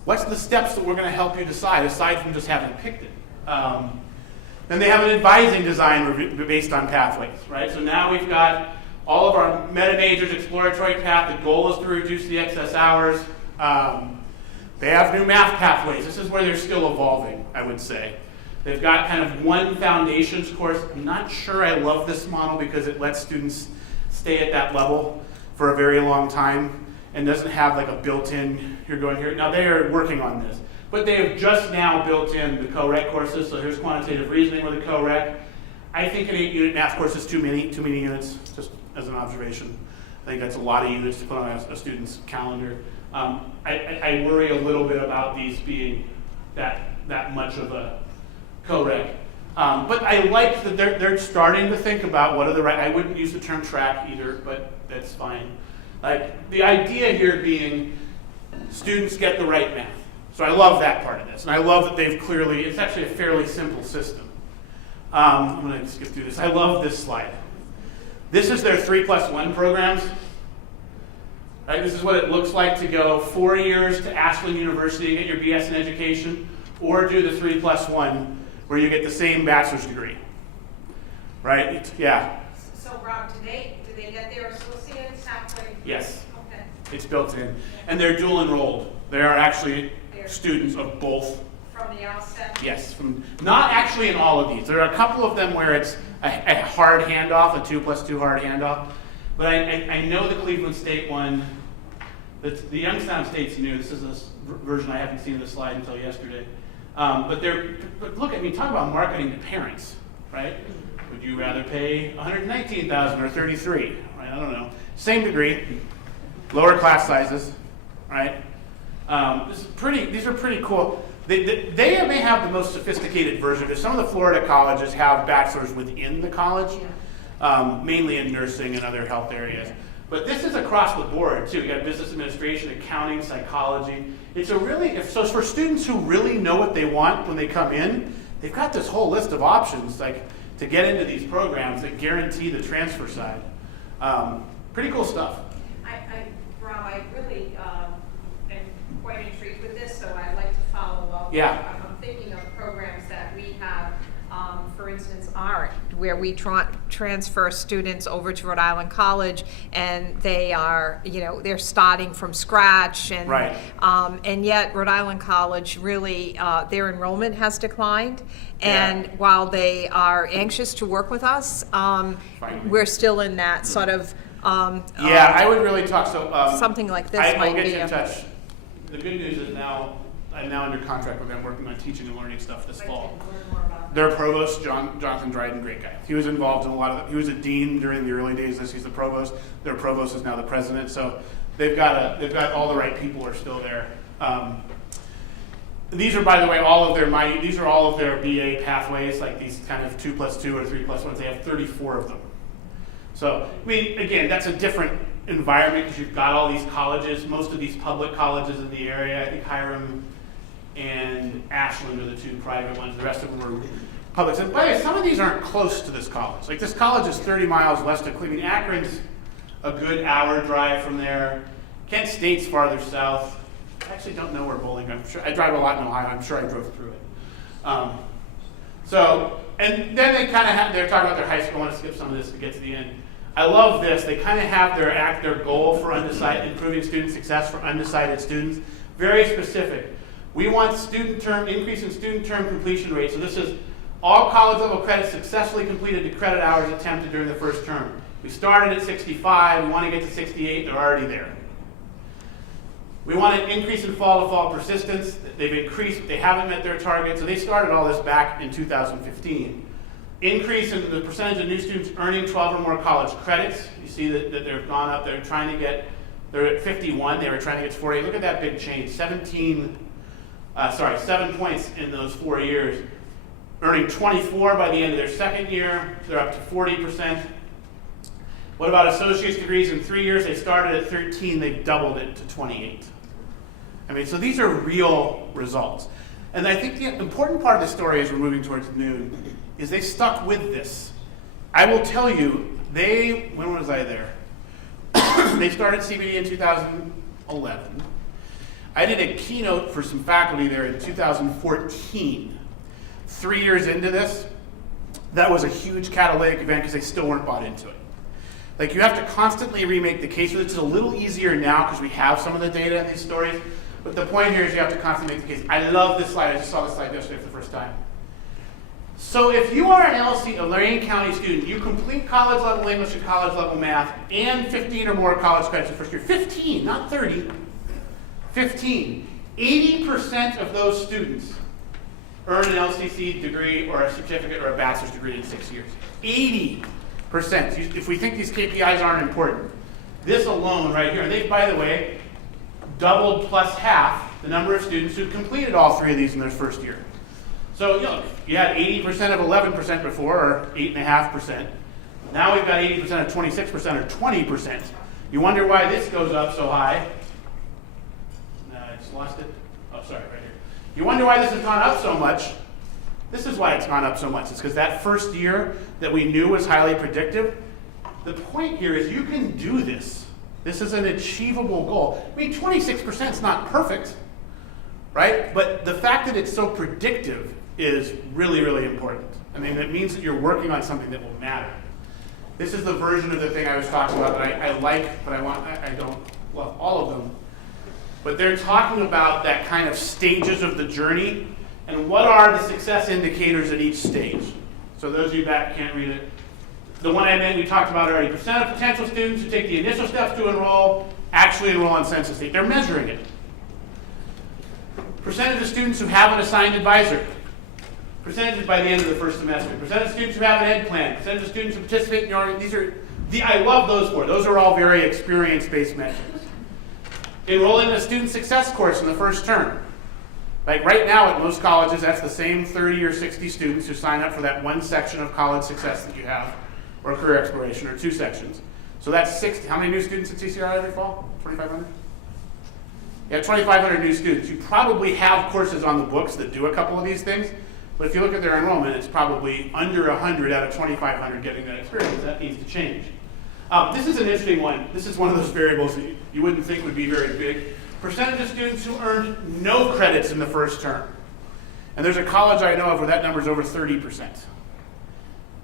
What's the steps that we're going to help you decide, aside from just having picked it? Then they have an advising design based on pathways, right? So now we've got all of our meta majors, exploratory path. The goal is to reduce the excess hours. They have new math pathways. This is where they're still evolving, I would say. They've got kind of one foundations course. I'm not sure I love this model because it lets students stay at that level for a very long time and doesn't have like a built-in, you're going here. Now they are working on this, but they have just now built in the co-rec courses. So here's quantitative reasoning with a co-rec. I think an 8-unit math course is too many units, just as an observation. I think that's a lot of units to put on a student's calendar. I worry a little bit about these being that much of a co-rec. But I like that they're starting to think about what are the right, I wouldn't use the term track either, but that's fine. Like the idea here being students get the right math. So I love that part of this. And I love that they've clearly, it's actually a fairly simple system. I'm going to skip through this. I love this slide. This is their 3+1 programs. Right, this is what it looks like to go 4 years to Ashland University and get your BS in education, or do the 3+1 where you get the same bachelor's degree. Right? Yeah. So Rob, do they get their associates halfway? Yes. Okay. It's built in. And they're dual enrolled. They are actually students of both. From the outset? Yes. Not actually in all of these. There are a couple of them where it's a hard handoff, a 2+2 hard handoff. But I know the Cleveland State one, the Youngstown State's new. This is a version I haven't seen the slide until yesterday. But look at me, talk about marketing to parents, right? Would you rather pay $119,000 or $33,000? Right? I don't know. Same degree, lower class sizes, right? These are pretty cool. They may have the most sophisticated version, because some of the Florida colleges have bachelors within the college, mainly in nursing and other health areas. But this is across the board too. You got business administration, accounting, psychology. It's so for students who really know what they want when they come in, they've got this whole list of options like to get into these programs that guarantee the transfer side. Pretty cool stuff. Rob, I really am quite intrigued with this, so I'd like to follow up. Yeah. I'm thinking of programs that we have, for instance, where we transfer students over to Rhode Island College, and they are, they're starting from scratch, and right. And yet Rhode Island College really, their enrollment has declined, and while they are anxious to work with us, we're still in that sort of. I would really talk. So something like this I'll might get be you in touch. The good news is I'm now under contract with them, working on teaching and learning stuff this fall. Their provost, Jonathan Dryden, great guy. He was involved in a lot of he was a dean during the early days. He's the provost. Their provost is now the president. So they've got all the right people are still there. These are, by the way, these are all of their BA pathways, like these kind of 2+2 or 3+1s. They have 34 of them. So again, that's a different environment because you've got all these colleges. Most of these public colleges in the area, I think Hiram and Ashland are the two private ones. The rest of them are public. And by the way, some of these aren't close to this college. Like this college is 30 miles west of Cleveland. Akron's a good hour drive from there. Kent State's farther south. I actually don't know where Bowling. I'm sure I drive a lot in Ohio. I'm sure I drove through it. And then they kind of they're talking about their high school. I want to skip some of this to get to the end. I love this. They kind of have their goal for improving student success for undecided students. Very specific. We want increase in student term completion rate. So this is all college level credits successfully completed to credit hours attempted during the first term. We started at 65. We want to get to 68. They're already there. We want an increase in fall-to-fall persistence. They haven't met their target. So they started all this back in 2015. Increase in the percentage of new students earning 12 or more college credits. You see that they've gone up. They're at 51. They were trying to get to 48. Look at that big change. 7 points in those 4 years. Earning 24 by the end of their second year. They're up to 40%. What about associate's degrees in 3 years? They started at 13. They've doubled it to 28. So these are real results. And I think the important part of the story as we're moving towards noon is they stuck with this. I will tell you, when was I there? They started CBD in 2011. I did a keynote for some faculty there in 2014. 3 years into this, that was a huge catalytic event because they still weren't bought into it. Like you have to constantly remake the case. It's a little easier now because we have some of the data in these stories. But the point here is you have to constantly make the case. I love this slide. I just saw this slide yesterday for the first time. So if you are an LC, a Lorraine County student, you complete college level English and college level math and 15 or more college credits the first year. 15, not 30. 15. 80% of those students earn an LCC degree or a certificate or a bachelor's degree in 6 years. 80%. If we think these KPIs aren't important, this alone right here, and they, by the way, doubled plus half the number of students who completed all 3 of these in their first year. So, you know, you had 80% of 11% before, or 8.5%. Now we've got 80% of 26%, or 20%. You wonder why this goes up so high. I just lost it. Oh, sorry, right here. You wonder why this has gone up so much. This is why it's gone up so much. It's because that first year that we knew was highly predictive. The point here is you can do this. This is an achievable goal. I mean, 26% is not perfect, right? But the fact that it's so predictive is really, really important. I mean, it means that you're working on something that will matter. This is the version of the thing I was talking about that I like, but I don't love all of them. But they're talking about that kind of stages of the journey and what are the success indicators at each stage. So those of you that can't read it, the one I meant we talked about already, percent of potential students who take the initial steps to enroll actually enroll on census date. They're measuring it. Percentage of students who have an assigned advisor. Percentages by the end of the first semester. Percentage of students who have an ed plan. Percentage of students who participate in your, I love those four. Those are all very experience-based measures. Enrolling in a student success course in the first term. Like right now at most colleges, that's the same 30 or 60 students who sign up for that one section of college success that you have, or career exploration, or 2 sections. So that's 60. How many new students at CCRI every fall? 2,500? Yeah, 2,500 new students. You probably have courses on the books that do a couple of these things, but if you look at their enrollment, it's probably under 100 out of 2,500 getting that experience. That needs to change. This is an interesting one. This is one of those variables that you wouldn't think would be very big. Percentage of students who earned no credits in the first term. And there's a college I know of where that number is over 30%.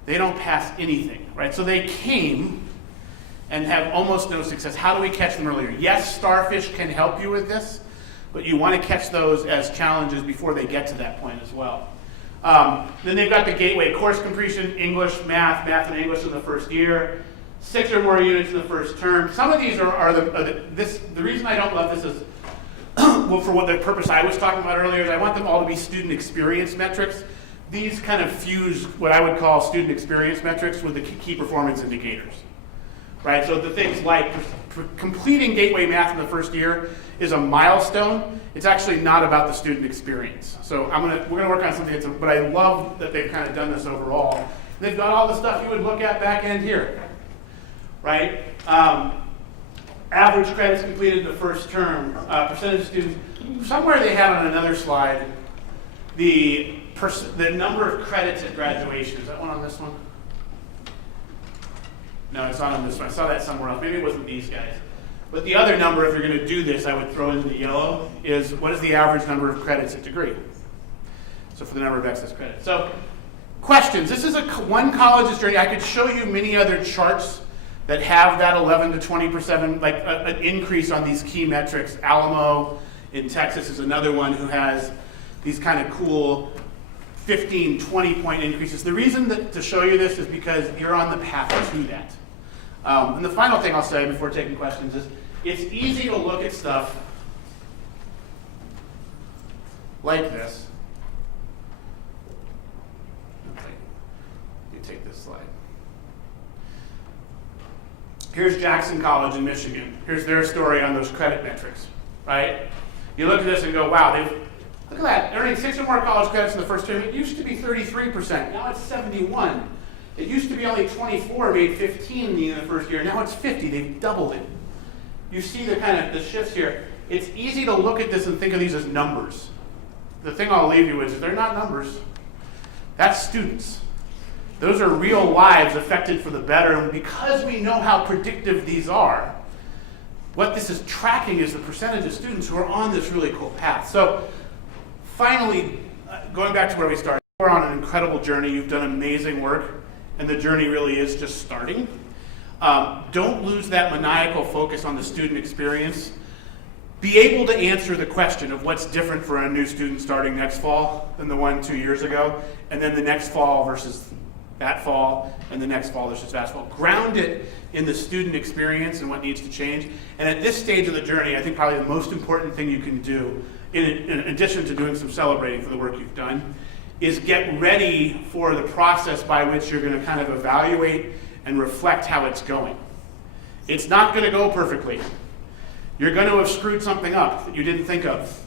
They don't pass anything, right? So they came and have almost no success. How do we catch them earlier? Yes, Starfish can help you with this, but you want to catch those as challenges before they get to that point as well. Then they've got the gateway course completion, English, math and English in the first year, 6 or more units in the first term. Some of these are the reason I don't love this is, well, for what the purpose I was talking about earlier, is I want them all to be student experience metrics. These kind of fuse what I would call student experience metrics with the key performance indicators, right? So the things like completing gateway math in the first year is a milestone. It's actually not about the student experience. So we're gonna work on something but I love that they've kind of done this overall. They've got all the stuff you would look at back end here, right? Average credits completed in the first term, percentage of students. Somewhere they had on another slide the number of credits at graduation. Is that one on this one? No, it's not on this one. I saw that somewhere else. Maybe it wasn't these guys. But the other number, if you're going to do this, I would throw in the yellow, is what is the average number of credits at degree? So for the number of excess credits. So questions. This is one college's journey. I could show you many other charts that have that 11 to 20%, like an increase on these key metrics. Alamo in Texas is another one who has these kind of cool 15, 20-point increases. The reason to show you this is because you're on the path to that. And the final thing I'll say before taking questions is it's easy to look at stuff like this. Okay. You take this slide. Here's Jackson College in Michigan. Here's their story on those credit metrics, right? You look at this and go, wow, look at that, earning 6 or more college credits in the first term. It used to be 33%, now it's 71. It used to be only 24 made 15 in the first year, now it's 50, they've doubled it. You see the shifts here. It's easy to look at this and think of these as numbers. The thing I'll leave you with is they're not numbers. That's students. Those are real lives affected for the better, and because we know how predictive these are, what this is tracking is the percentage of students who are on this really cool path. So finally, going back to where we started, we're on an incredible journey. You've done amazing work, and the journey really is just starting. Don't lose that maniacal focus on the student experience. be able to answer the question of what's different for a new student starting next fall than the one 2 years ago, and then the next fall versus that fall, and the next fall versus that fall. Ground it in the student experience and what needs to change. And at this stage of the journey, I think probably the most important thing you can do, in addition to doing some celebrating for the work you've done, is get ready for the process by which you're going to kind of evaluate and reflect how it's going. It's not going to go perfectly. You're going to have screwed something up that you didn't think of,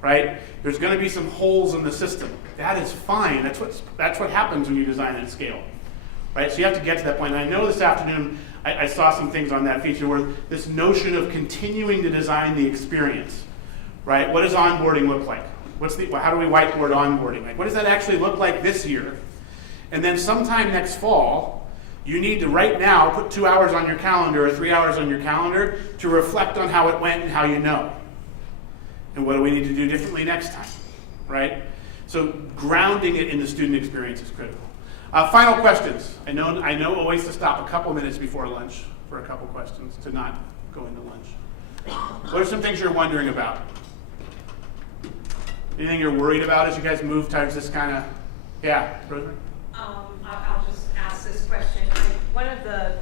right? There's going to be some holes in the system. That is fine. That's what happens when you design at scale, right? So you have to get to that point. And I know this afternoon I saw some things on that feature where this notion of continuing to design the experience, right? What does onboarding look like? How do we whiteboard onboarding? Like, what does that actually look like this year? And then sometime next fall, you need to right now put 2 hours on your calendar or 3 hours on your calendar to reflect on how it went and how you know. And what do we need to do differently next time, right? So grounding it in the student experience is critical. Final questions. I know always to stop a couple minutes before lunch for a couple questions to not go into lunch. What are some things you're wondering about? Anything you're worried about as you guys move towards this kind of, yeah, Rosemary? I'll just ask this question. One of the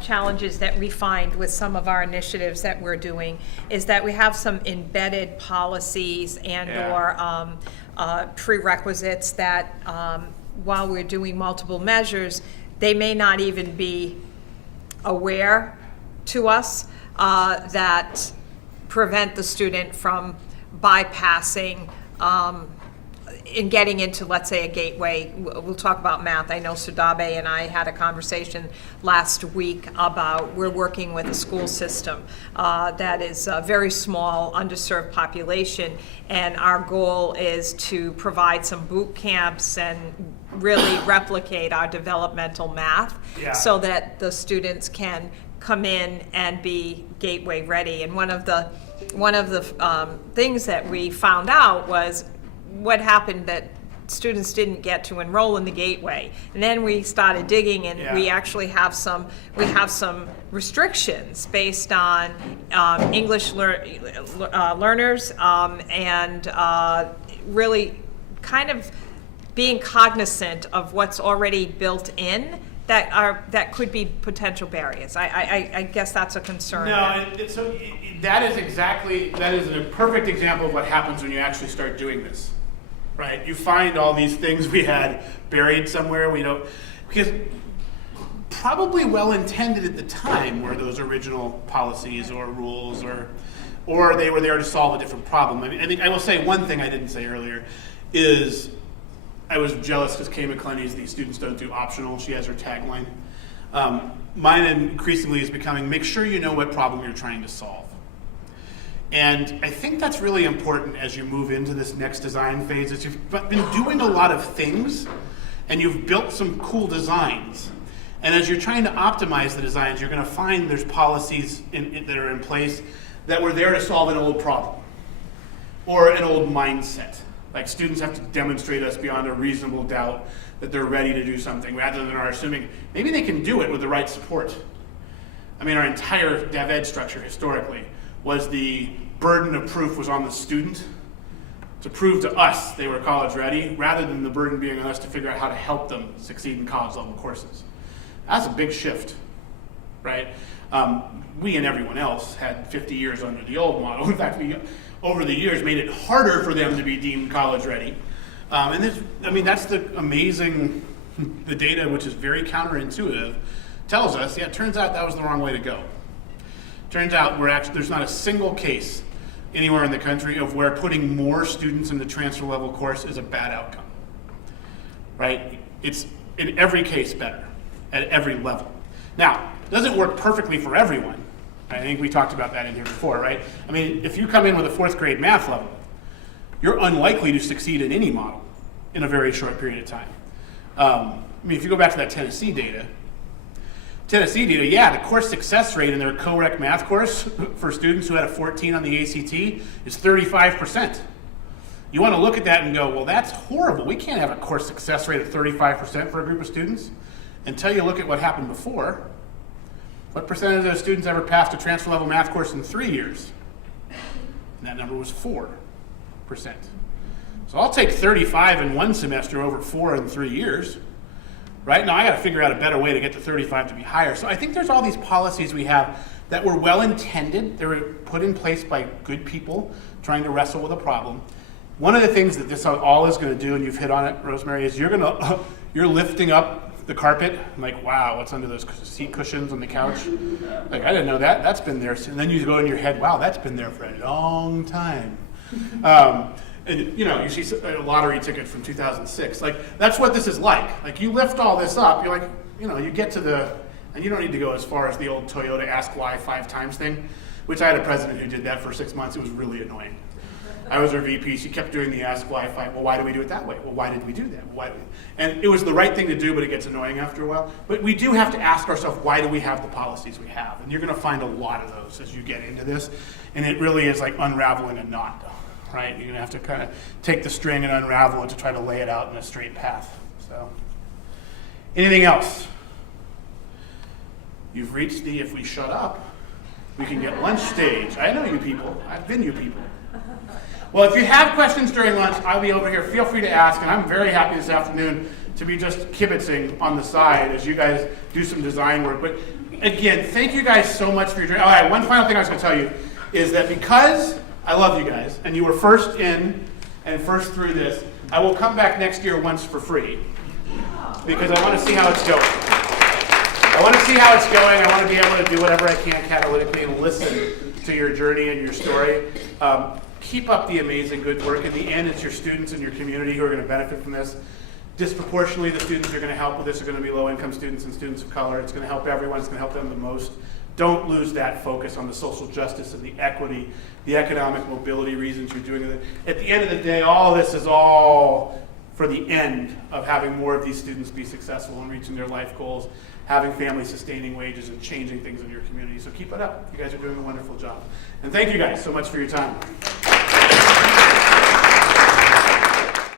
challenges that we find with some of our initiatives that we're doing is that we have some embedded policies and or prerequisites that while we're doing multiple measures, they may not even be aware to us that prevent the student from bypassing in getting into, let's say, a gateway. We'll talk about math. I know Sudabe and I had a conversation last week about we're working with a school system that is a very small, underserved population, and our goal is to provide some boot camps and really replicate our developmental math so that the students can come in and be gateway ready. And one of the things that we found out was what happened that students didn't get to enroll in the gateway. And then we started digging, and we actually have some restrictions based on English learners and really kind of being cognizant of what's already built in that could be potential barriers. I guess that's a concern. That is a perfect example of what happens when you actually start doing this, right? You find all these things we had buried somewhere, because probably well intended at the time were those original policies or rules, or they were there to solve a different problem. I think I will say one thing I didn't say earlier is I was jealous because Kay McClenny's "These Students Don't Do Optional." She has her tagline. Mine increasingly is becoming, make sure you know what problem you're trying to solve. And I think that's really important as you move into this next design phase, is you've been doing a lot of things and you've built some cool designs. And as you're trying to optimize the designs, you're going to find there's policies that are in place that were there to solve an old problem or an old mindset. Like, students have to demonstrate us beyond a reasonable doubt that they're ready to do something, rather than our assuming maybe they can do it with the right support. I mean, our entire dev ed structure historically was the burden of proof was on the student to prove to us they were college ready, rather than the burden being on us to figure out how to help them succeed in college level courses. That's a big shift, right? We and everyone else had 50 years under the old model. In fact, we, over the years, made it harder for them to be deemed college ready. That's the amazing, the data, which is very counterintuitive, tells us, it turns out that was the wrong way to go. Turns out there's not a single case anywhere in the country of where putting more students in the transfer level course is a bad outcome, right? It's in every case better at every level. Now, it doesn't work perfectly for everyone. I think we talked about that in here before, right? I mean, if you come in with a 4th grade math level, you're unlikely to succeed in any model in a very short period of time. If you go back to that Tennessee data, the course success rate in their co-rec math course for students who had a 14 on the ACT is 35%. You want to look at that and go, well, that's horrible. We can't have a course success rate of 35% for a group of students. Until you look at what happened before. What percentage of those students ever passed a transfer level math course in 3 years? and that number was 4%. So I'll take 35 in one semester over 4 in 3 years. Right now, I got to figure out a better way to get to 35 to be higher. So I think there's all these policies we have that were well-intended. They were put in place by good people trying to wrestle with a problem. One of the things that this all is going to do, and you've hit on it, Rosemary, is you're lifting up the carpet. I'm like, wow, what's under those seat cushions on the couch? Like, I didn't know that. That's been there. And then you go in your head, wow, that's been there for a long time. And you see a lottery ticket from 2006. Like, that's what this is like. Like, you lift all this up, you're like, you get to and you don't need to go as far as the old Toyota ask why 5 times thing, which I had a president who did that for 6 months. It was really annoying. I was her VP. She kept doing the ask why 5. Well, why do we do it that way? Well, why did we do that? And it was the right thing to do, but it gets annoying after a while. But we do have to ask ourselves, why do we have the policies we have? And you're going to find a lot of those as you get into this. And it really is like unraveling a knot. Right? You're going to have to kind of take the string and unravel it to try to lay it out in a straight path. So, anything else? You've reached the if we shut up, we can get lunch stage. I know you people. I've been you people. Well, if you have questions during lunch, I'll be over here. Feel free to ask. And I'm very happy this afternoon to be just kibitzing on the side as you guys do some design work. But again, thank you guys so much for your journey. All right, one final thing I was going to tell you is that because I love you guys, and you were first in and first through this, I will come back next year once for free because I want to see how it's going. I want to see how it's going. I want to be able to do whatever I can catalytically and listen to your journey and your story. Keep up the amazing good work. In the end, it's your students and your community who are going to benefit from this. Disproportionately, the students who are going to help with this are going to be low-income students and students of color. It's going to help everyone. It's going to help them the most. Don't lose that focus on the social justice and the equity, the economic mobility reasons you're doing it. At the end of the day, all this is all for the end of having more of these students be successful in reaching their life goals, having family-sustaining wages, and changing things in your community. So keep it up. You guys are doing a wonderful job. And thank you guys so much for your time.